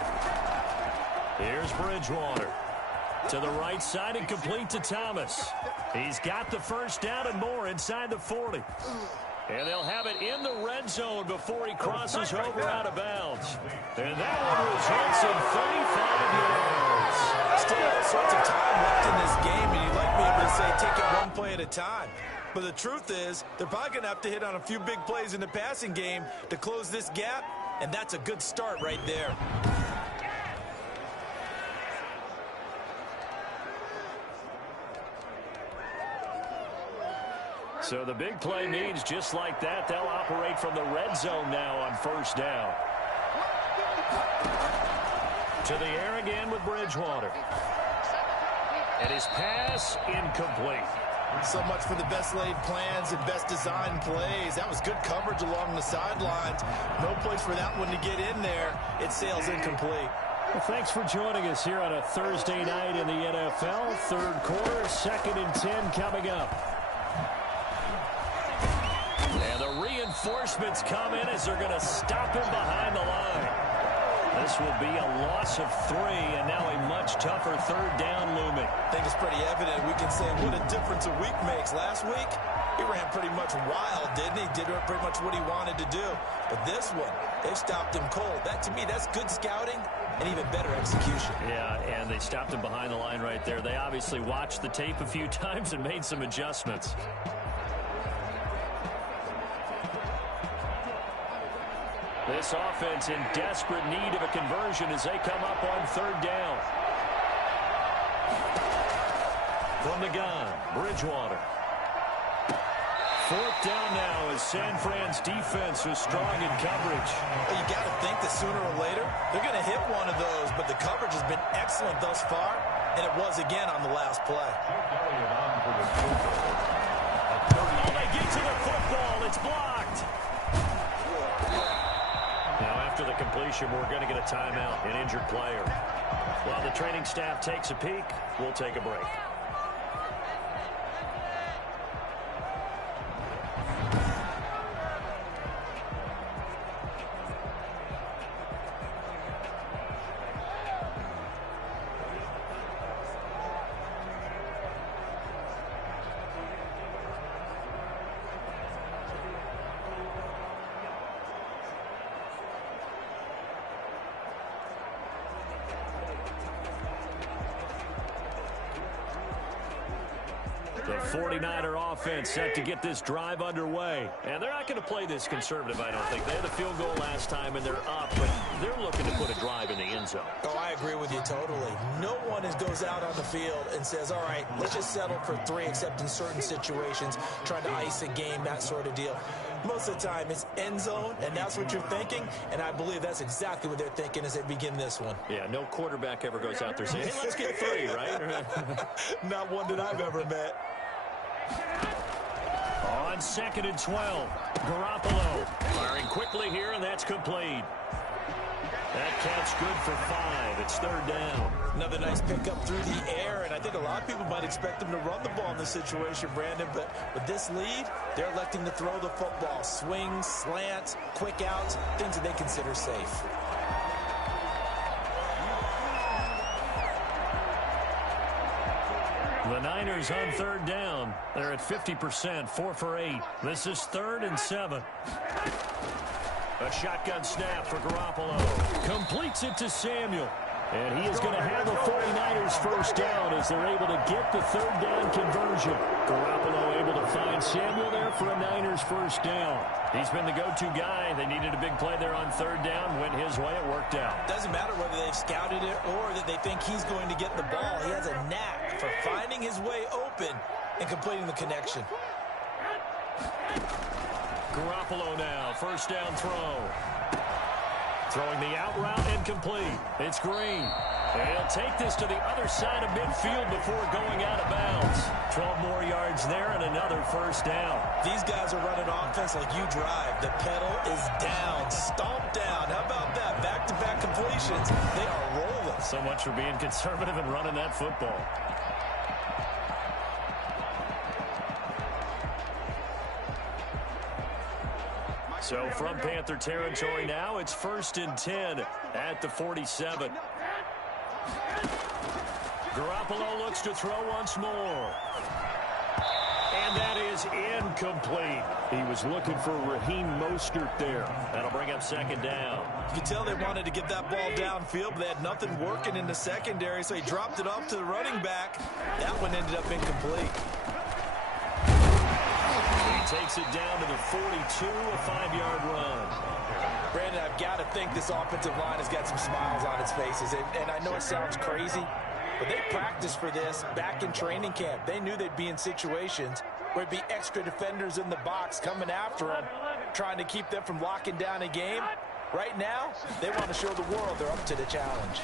Here's Bridgewater. To the right side and complete to Thomas. He's got the first down and more inside the 40. And they'll have it in the red zone before he crosses over out of bounds. And that one results in 35 yards. Still all sorts of time left in this game, and you'd like me able to say take it one play at a time. But the truth is, they're probably going to have to hit on a few big plays in the passing game to close this gap, and that's a good start right there. So the big play means just like that, they'll operate from the red zone now on first down. To the air again with Bridgewater. And his pass incomplete. So much for the best laid plans and best designed plays. That was good coverage along the sidelines. No place for that one to get in there. It sails incomplete. Well, thanks for joining us here on a Thursday night in the NFL. Third quarter, 2nd and 10 coming up. And the reinforcements come in as they're going to stop him behind the line. This will be a loss of 3, and now a much tougher third down looming. I think it's pretty evident. We can say what a difference a week makes. Last week, he ran pretty much wild, didn't he? Did pretty much what he wanted to do. But this one, they've stopped him cold. That, to me, that's good scouting and even better execution. Yeah, and they stopped him behind the line right there. They obviously watched the tape a few times and made some adjustments. This offense in desperate need of a conversion as they come up on third down. From the gun, Bridgewater. Fourth down now as San Fran's defense was strong in coverage. Well, you got to think that sooner or later they're going to hit one of those, but the coverage has been excellent thus far, and it was again on the last play. Oh, they get to the football. It's blocked. Now, after the completion, we're going to get a timeout, an injured player. While the training staff takes a peek, we'll take a break. The 49er offense set to get this drive underway. And they're not going to play this conservative, I don't think. They had the field goal last time, and they're up, but they're looking to put a drive in the end zone. Oh, I agree with you totally. No one goes out on the field and says, all right, let's just settle for 3, except in certain situations, trying to ice a game, that sort of deal. Most of the time, it's end zone, and that's what you're thinking, and I believe that's exactly what they're thinking as they begin this one. Yeah, no quarterback ever goes out there saying, hey, let's get 3, right? Not one that I've ever met. On 2nd and 12, Garoppolo firing quickly here, and that's complete. That catch good for 5. It's third down. Another nice pickup through the air, and I think a lot of people might expect them to run the ball in this situation, Brandon, but with this lead, they're electing to throw the football. Swings, slants, quick outs, things that they consider safe. The Niners on third down. They're at 50%, 4 for 8. This is 3rd and 7. A shotgun snap for Garoppolo. Completes it to Samuel. And he is going to have the 49ers first down as they're able to get the third down conversion. Garoppolo able to find Samuel there for a Niners first down. He's been the go-to guy. They needed a big play there on third down. Went his way. It worked out. Doesn't matter whether they've scouted it or that they think he's going to get the ball. He has a knack for finding his way open and completing the connection. Garoppolo now. First down throw. Throwing the out route incomplete. It's Green. He'll take this to the other side of midfield before going out of bounds. 12 more yards there and another first down. These guys are running offense like you drive. The pedal is down, stomped down. How about that? Back-to-back completions. They are rolling. So much for being conservative and running that football. So from Panther territory now, it's 1st and 10 at the 47. Garoppolo looks to throw once more. And that is incomplete. He was looking for Raheem Mostert there. That'll bring up second down. You can tell they wanted to get that ball downfield, but they had nothing working in the secondary, so he dropped it off to the running back. That one ended up incomplete. He takes it down to the 42, a 5-yard run. Brandon, I've got to think this offensive line has got some smiles on its faces. And I know it sounds crazy, but they practiced for this back in training camp. They knew they'd be in situations where it'd be extra defenders in the box coming after them, trying to keep them from locking down a game. Right now, they want to show the world they're up to the challenge.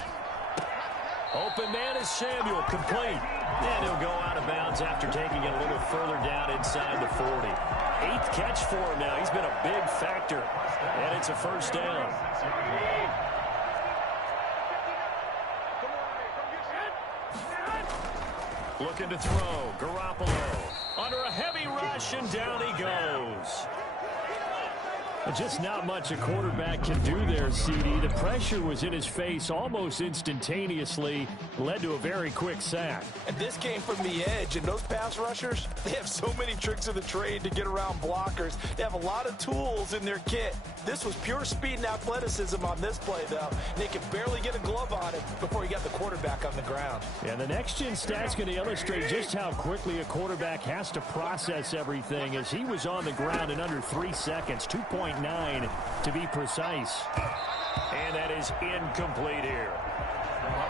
Open man is Samuel, complete. And he'll go out of bounds after taking it a little further down inside the 40. 8th catch for him now. He's been a big factor. And it's a first down. Looking to throw. Garoppolo under a heavy rush, and down he goes. Just not much a quarterback can do there, CD. The pressure was in his face almost instantaneously, led to a very quick sack. And this came from the edge, and those pass rushers, they have so many tricks of the trade to get around blockers. They have a lot of tools in their kit. This was pure speed and athleticism on this play, though. And they could barely get a glove on it before he got the quarterback on the ground. And the next-gen stat's going to illustrate just how quickly a quarterback has to process everything, as he was on the ground in under 3 seconds, 2.9 to be precise. And that is incomplete here.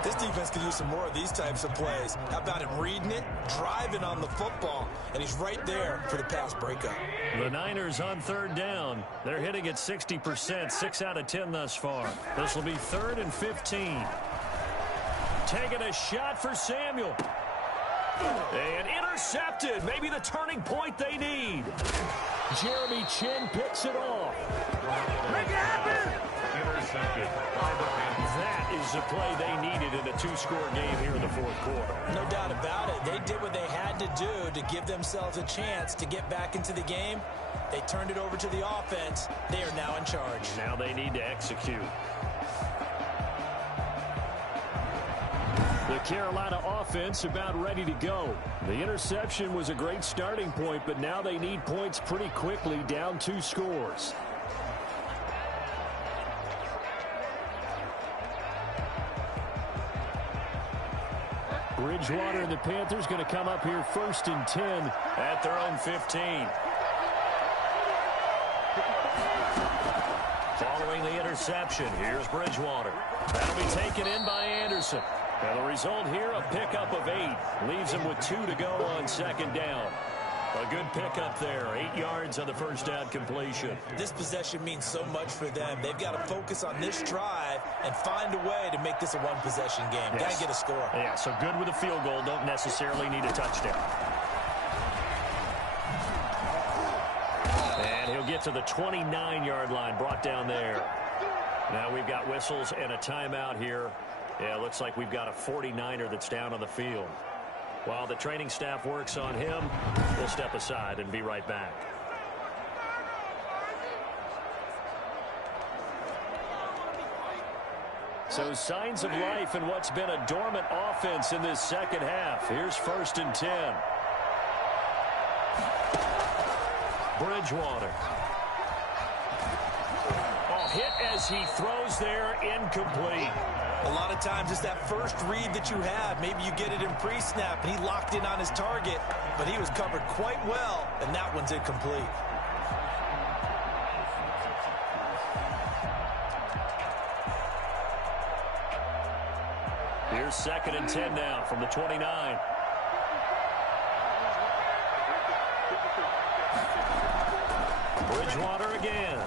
This defense could use some more of these types of plays. How about him reading it, driving on the football, and he's right there for the pass breakup. The Niners on third down. They're hitting at 60%, 6 out of 10 thus far. This will be 3rd and 15. Taking a shot for Samuel. And intercepted. Maybe the turning point they need. Jeremy Chin picks it off. Make it happen! Intercepted. That is the play they needed in a 2-score game here in the 4th quarter. No doubt about it. They did what they had to do to give themselves a chance to get back into the game. They turned it over to the offense. They are now in charge. Now they need to execute. The Carolina offense about ready to go. The interception was a great starting point, but now they need points pretty quickly, down 2 scores. Bridgewater and the Panthers going to come up here 1st and 10 at their own 15. Following the interception, here's Bridgewater. That'll be taken in by Anderson. And the result here, a pickup of 8. Leaves him with 2 to go on 2nd down. A good pickup there. 8 yards on the first down completion. This possession means so much for them. They've got to focus on this drive and find a way to make this a one-possession game. Yes. Got to get a score. Yeah, so good with a field goal. Don't necessarily need a touchdown. And he'll get to the 29-yard line, brought down there. Now we've got whistles and a timeout here. Yeah, it looks like we've got a 49er that's down on the field. While the training staff works on him, we'll step aside and be right back. So signs of life in what's been a dormant offense in this second half. Here's 1st and 10. Bridgewater. Oh, hit as he throws there, incomplete. A lot of times it's that first read that you have. Maybe you get it in pre-snap, and he locked in on his target. but he was covered quite well, and that one's incomplete. Here's 2nd and 10 now from the 29. Bridgewater again.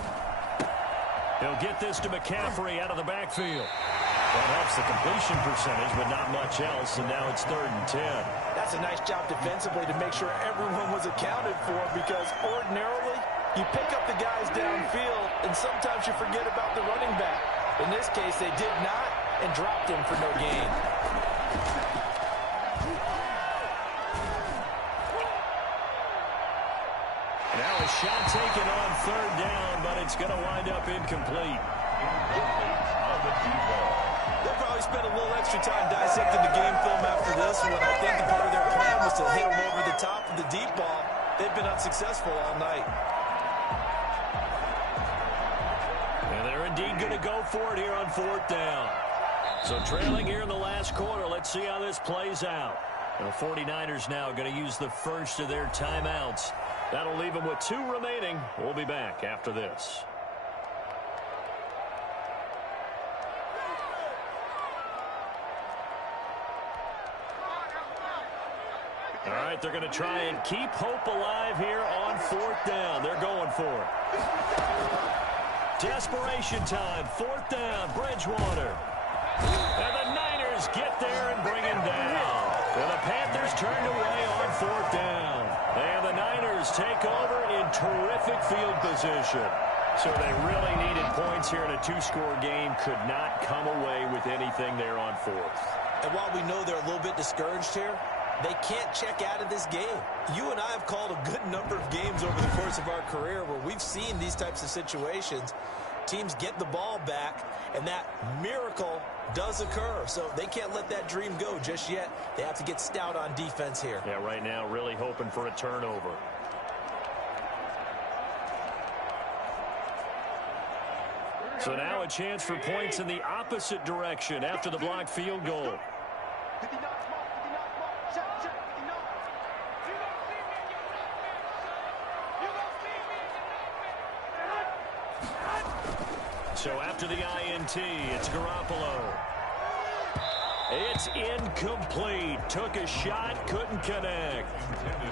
He'll get this to McCaffrey out of the backfield. That helps the completion percentage, but not much else, and now it's 3rd and 10. That's a nice job defensively to make sure everyone was accounted for, because ordinarily you pick up the guys downfield, and sometimes you forget about the running back. In this case, they did not, and dropped him for no gain. Now a shot taken on 3rd down, but it's going to wind up incomplete. They'll probably spend a little extra time dissecting the game film after this one. I think the part of their plan was to hit him over the top of the deep ball. They've been unsuccessful all night. And they're indeed going to go for it here on 4th down. So trailing here in the last quarter. Let's see how this plays out. The 49ers now going to use the first of their timeouts. That'll leave them with 2 remaining. We'll be back after this. All right, they're going to try and keep hope alive here on 4th down. They're going for it. Desperation time, 4th down, Bridgewater. And the Niners get there and bring him down. And the Panthers turned away on 4th down. And the Niners take over in terrific field position. So they really needed points here in a 2-score game. Could not come away with anything there on 4th. And while we know they're a little bit discouraged here, they can't check out of this game. You and I have called a good number of games over the course of our career where we've seen these types of situations. Teams get the ball back, and that miracle does occur. So they can't let that dream go just yet. They have to get stout on defense here. Yeah, right now really hoping for a turnover. So now a chance for points in the opposite direction after the blocked field goal. So after the INT, it's Garoppolo. It's incomplete. Took a shot, couldn't connect.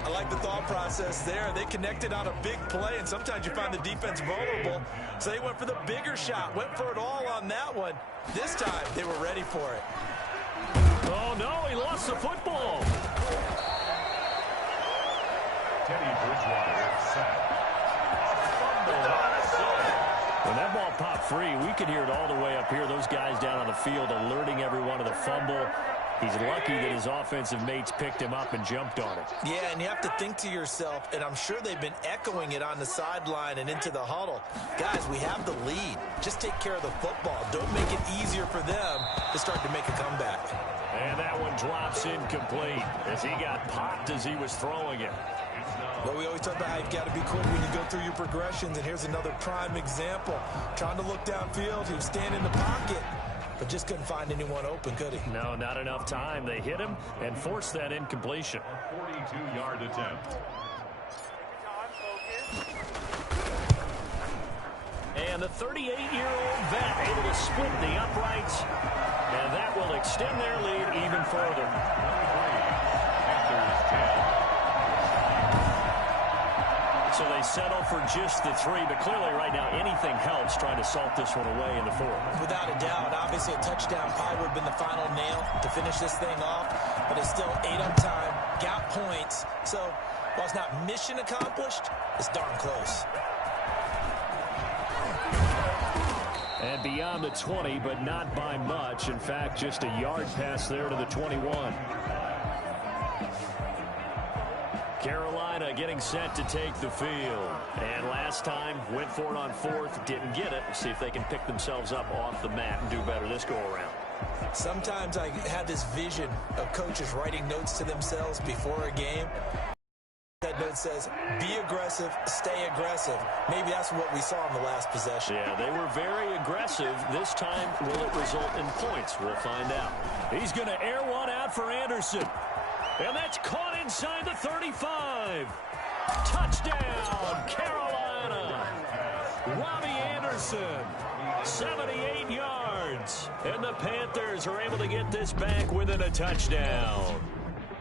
I like the thought process there. They connected on a big play, and sometimes you find the defense vulnerable. So they went for the bigger shot, went for it all on that one. This time, they were ready for it. Oh, no, he lost the football. Teddy Bridgewater sacked. When that ball popped free, we could hear it all the way up here. Those guys down on the field alerting everyone of the fumble. He's lucky that his offensive mates picked him up and jumped on it. Yeah, and you have to think to yourself, and I'm sure they've been echoing it on the sideline and into the huddle. Guys, we have the lead. Just take care of the football. Don't make it easier for them to start to make a comeback. And that one drops incomplete as he got popped as he was throwing it. Well, we always talk about how you've got to be quick when you go through your progressions, and here's another prime example. Trying to look downfield, he was standing in the pocket, but just couldn't find anyone open, could he? No, not enough time. They hit him and forced that incompletion. A 42-yard attempt. And the 38-year-old vet able to split the uprights, and that will extend their lead even further. Panthers 10. So they settle for just the 3, but clearly right now anything helps trying to salt this one away in the 4th. Without a doubt, obviously a touchdown probably would have been the final nail to finish this thing off, but it's still 8 on time, got points. So while it's not mission accomplished, it's darn close. And beyond the 20, but not by much. In fact, just a yard pass there to the 21. Carolina getting set to take the field. And last time, went for it on 4th, didn't get it. See if they can pick themselves up off the mat and do better this go-around. Sometimes I have this vision of coaches writing notes to themselves before a game. That note says, be aggressive, stay aggressive. Maybe that's what we saw in the last possession. Yeah, they were very aggressive. This time, will it result in points? We'll find out. He's going to air one out for Anderson. And that's caught inside the 35. Touchdown, Carolina. Robbie Anderson, 78 yards. And the Panthers are able to get this back within a touchdown.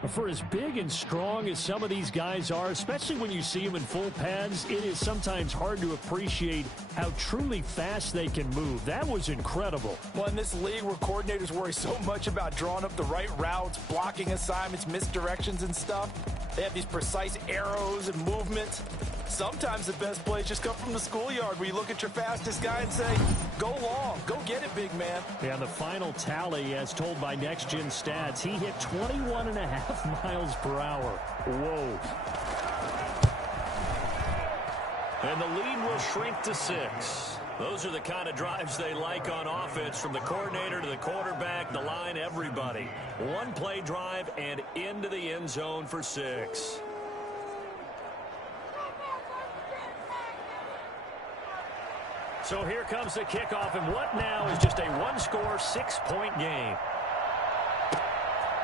For as big and strong as some of these guys are, especially when you see them in full pads, it is sometimes hard to appreciate how truly fast they can move. That was incredible. Well, in this league where coordinators worry so much about drawing up the right routes, blocking assignments, misdirections and stuff, they have these precise arrows and movements. Sometimes the best plays just come from the schoolyard where you look at your fastest guy and say, go long, go get it, big man. Yeah, the final tally, as told by Next Gen Stats, he hit 21.5 miles per hour. Whoa. And the lead will shrink to 6. Those are the kind of drives they like on offense, from the coordinator to the quarterback, the line, everybody. One play drive and into the end zone for 6. So here comes the kickoff, and what now is just a one-score, 6-point game.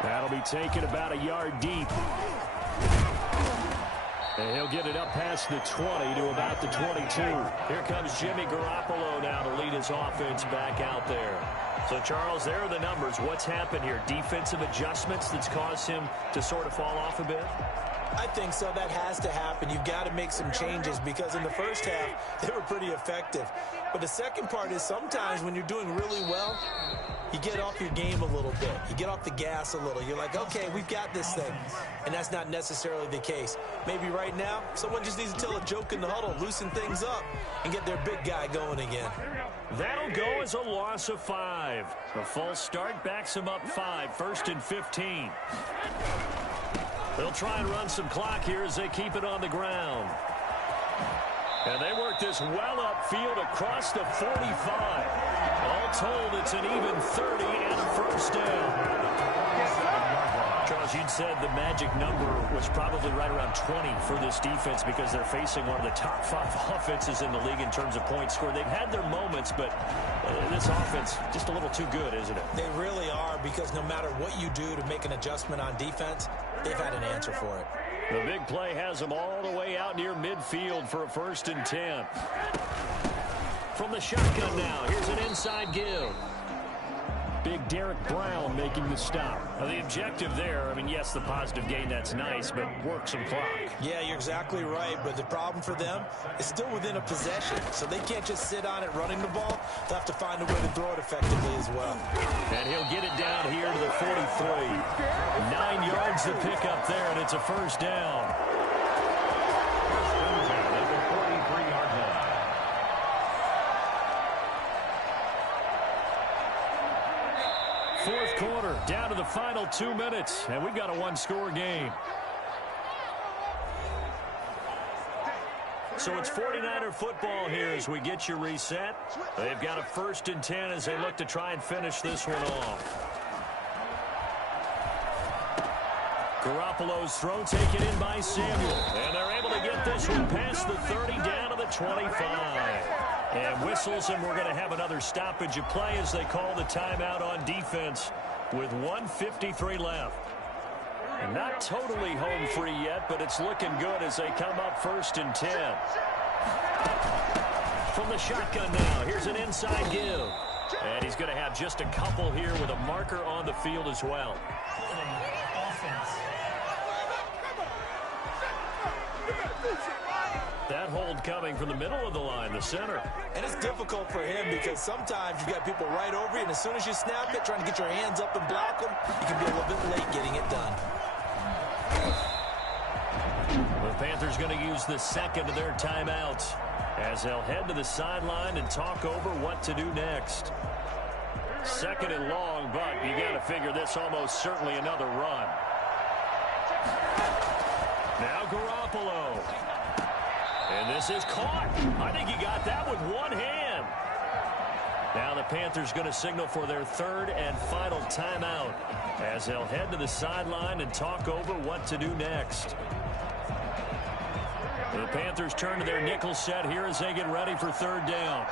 That'll be taken about a yard deep. And he'll get it up past the 20 to about the 22. Here comes Jimmy Garoppolo now to lead his offense back out there. So, Charles, there are the numbers. What's happened here? Defensive adjustments that's caused him to sort of fall off a bit? I think so. That has to happen. You've got to make some changes because in the first half, they were pretty effective. But the second part is sometimes when you're doing really well, you get off your game a little bit. You get off the gas a little. You're like, okay, we've got this thing. And that's not necessarily the case. Maybe right now, someone just needs to tell a joke in the huddle, loosen things up, and get their big guy going again. That'll go as a loss of 5. The false start backs him up 5, 1st and 15. They'll try and run some clock here as they keep it on the ground. And they work this well upfield across the 45. All told, it's an even 30 and a first down. Charles, you'd said the magic number was probably right around 20 for this defense because they're facing one of the top 5 offenses in the league in terms of points scored. They've had their moments, but this offense just a little too good, isn't it? They really are, because no matter what you do to make an adjustment on defense, they've had an answer for it. The big play has them all the way out near midfield for a 1st and 10. From the shotgun now, here's an inside give. Big Derek Brown making the stop. Now, the objective there, I mean, yes, the positive gain, that's nice, but work some clock. Yeah, you're exactly right, but the problem for them is still within a possession, so they can't just sit on it running the ball. They'll have to find a way to throw it effectively as well. And he'll get it down here to the 43. 9 yards to pick up there, and it's a first down. Fourth quarter, down to the final 2 minutes, and we've got a one-score game. So it's 49er football here as we get you reset. They've got a 1st and 10 as they look to try and finish this one off. Garoppolo's throw taken in by Samuel, and they're able to get this one past the 30 down to the 25. And whistles, and we're going to have another stoppage of play as they call the timeout on defense with 1:53 left. And not totally home free yet, but it's looking good as they come up 1st and 10. From the shotgun now, here's an inside give. And he's going to have just a couple here with a marker on the field as well. That hold coming from the middle of the line, the center. And it's difficult for him because sometimes you've got people right over you, and as soon as you snap it, trying to get your hands up and block them, you can be a little bit late getting it done. The Panthers going to use the second of their timeouts as they'll head to the sideline and talk over what to do next. 2nd and long, but you got to figure this almost certainly another run. Now Garoppolo. And this is caught. I think he got that with one hand. Now the Panthers going to signal for their 3rd and final timeout as they'll head to the sideline and talk over what to do next. The Panthers turn to their nickel set here as they get ready for 3rd down.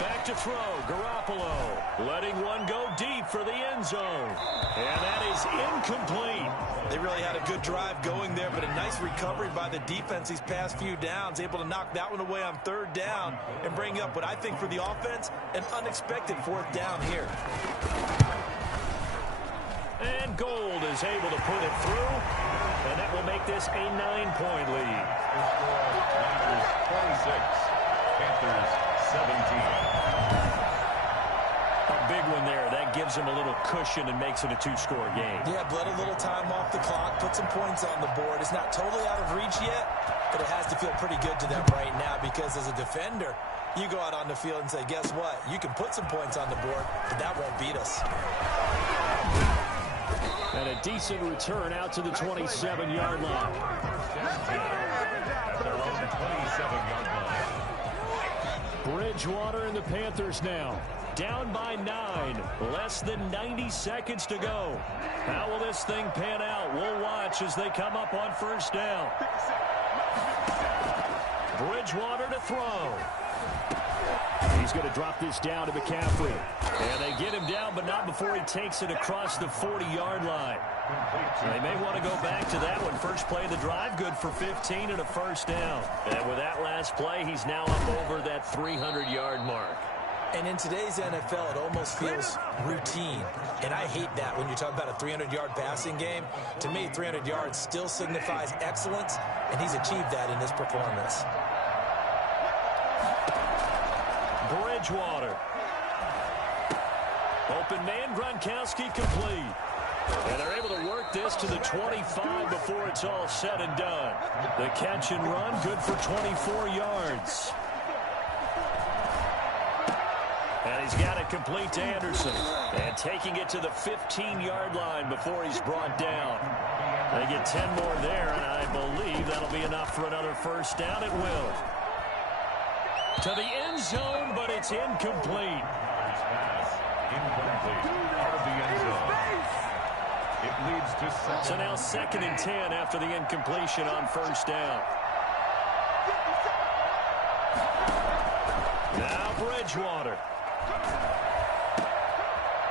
Back to throw. Garoppolo letting one go deep for the end zone. And that is incomplete. They really had a good drive going there, but a nice recovery by the defense these past few downs, able to knock that one away on third down and bring up what I think for the offense, an unexpected fourth down here. And Gold is able to put it through, and that will make this a 9-point lead. 26, Panthers 17. A big one there. That gives them a little cushion and makes it a 2-score game. Yeah, bled a little time off the clock, put some points on the board. It's not totally out of reach yet, but it has to feel pretty good to them right now because as a defender, you go out on the field and say, guess what? You can put some points on the board, but that won't beat us. And a decent return out to the 27-yard line. At their own 27-yard line. Bridgewater and the Panthers now down by 9. Less than 90 seconds to go. How will this thing pan out? We'll watch as they come up on first down. Bridgewater to throw. He's going to drop this down to McCaffrey. And they get him down, but not before he takes it across the 40-yard line. They may want to go back to that one. First play of the drive, good for 15 and a first down. And with that last play, he's now up over that 300-yard mark. And in today's NFL, it almost feels routine. And I hate that when you talk about a 300-yard passing game. To me, 300 yards still signifies excellence, and he's achieved that in this performance. Bridgewater. Open man, Gronkowski complete. And they're able to work this to the 25 before it's all said and done. The catch and run, good for 24 yards. And he's got it complete to Anderson. And taking it to the 15-yard line before he's brought down. They get 10 more there, and I believe that'll be enough for another first down. It will. To the end zone, but it's incomplete. Incomplete. Out of the end zone. It leads to second. So now 2nd and 10 after the incompletion on first down. Now Bridgewater.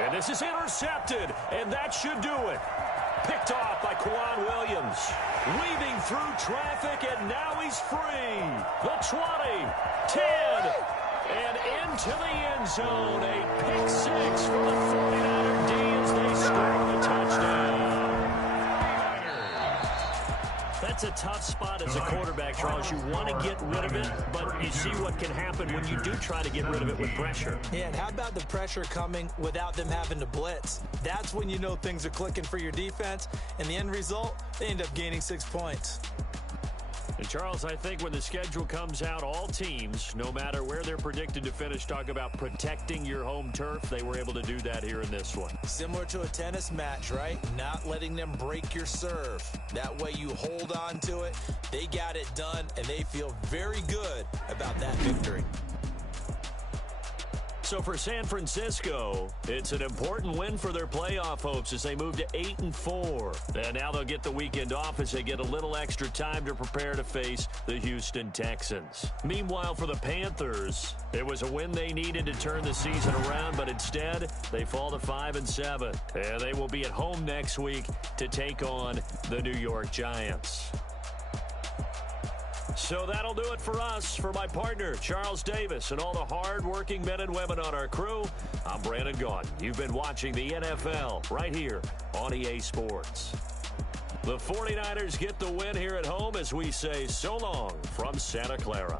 And this is intercepted, and that should do it. Picked off by Quan Williams. Weaving through traffic, and now he's free. The 20, 10, and into the end zone. A pick 6 for the 49er D as they score the touchdown. That's a tough spot as a quarterback, Charles. You want to get rid of it, but you see what can happen when you do try to get rid of it with pressure. Yeah, and how about the pressure coming without them having to blitz? That's when you know things are clicking for your defense, and the end result, they end up gaining 6 points. And, Charles, I think when the schedule comes out, all teams, no matter where they're predicted to finish, talk about protecting your home turf. They were able to do that here in this one. Similar to a tennis match, right? Not letting them break your serve. That way you hold on to it. They got it done, and they feel very good about that victory. So for San Francisco, it's an important win for their playoff hopes as they move to 8-4. And now they'll get the weekend off as they get a little extra time to prepare to face the Houston Texans. Meanwhile, for the Panthers, it was a win they needed to turn the season around, but instead they fall to 5-7. And they will be at home next week to take on the New York Giants. So that'll do it for us. For my partner, Charles Davis, and all the hard-working men and women on our crew, I'm Brandon Gaudin. You've been watching the NFL right here on EA Sports. The 49ers get the win here at home as we say so long from Santa Clara.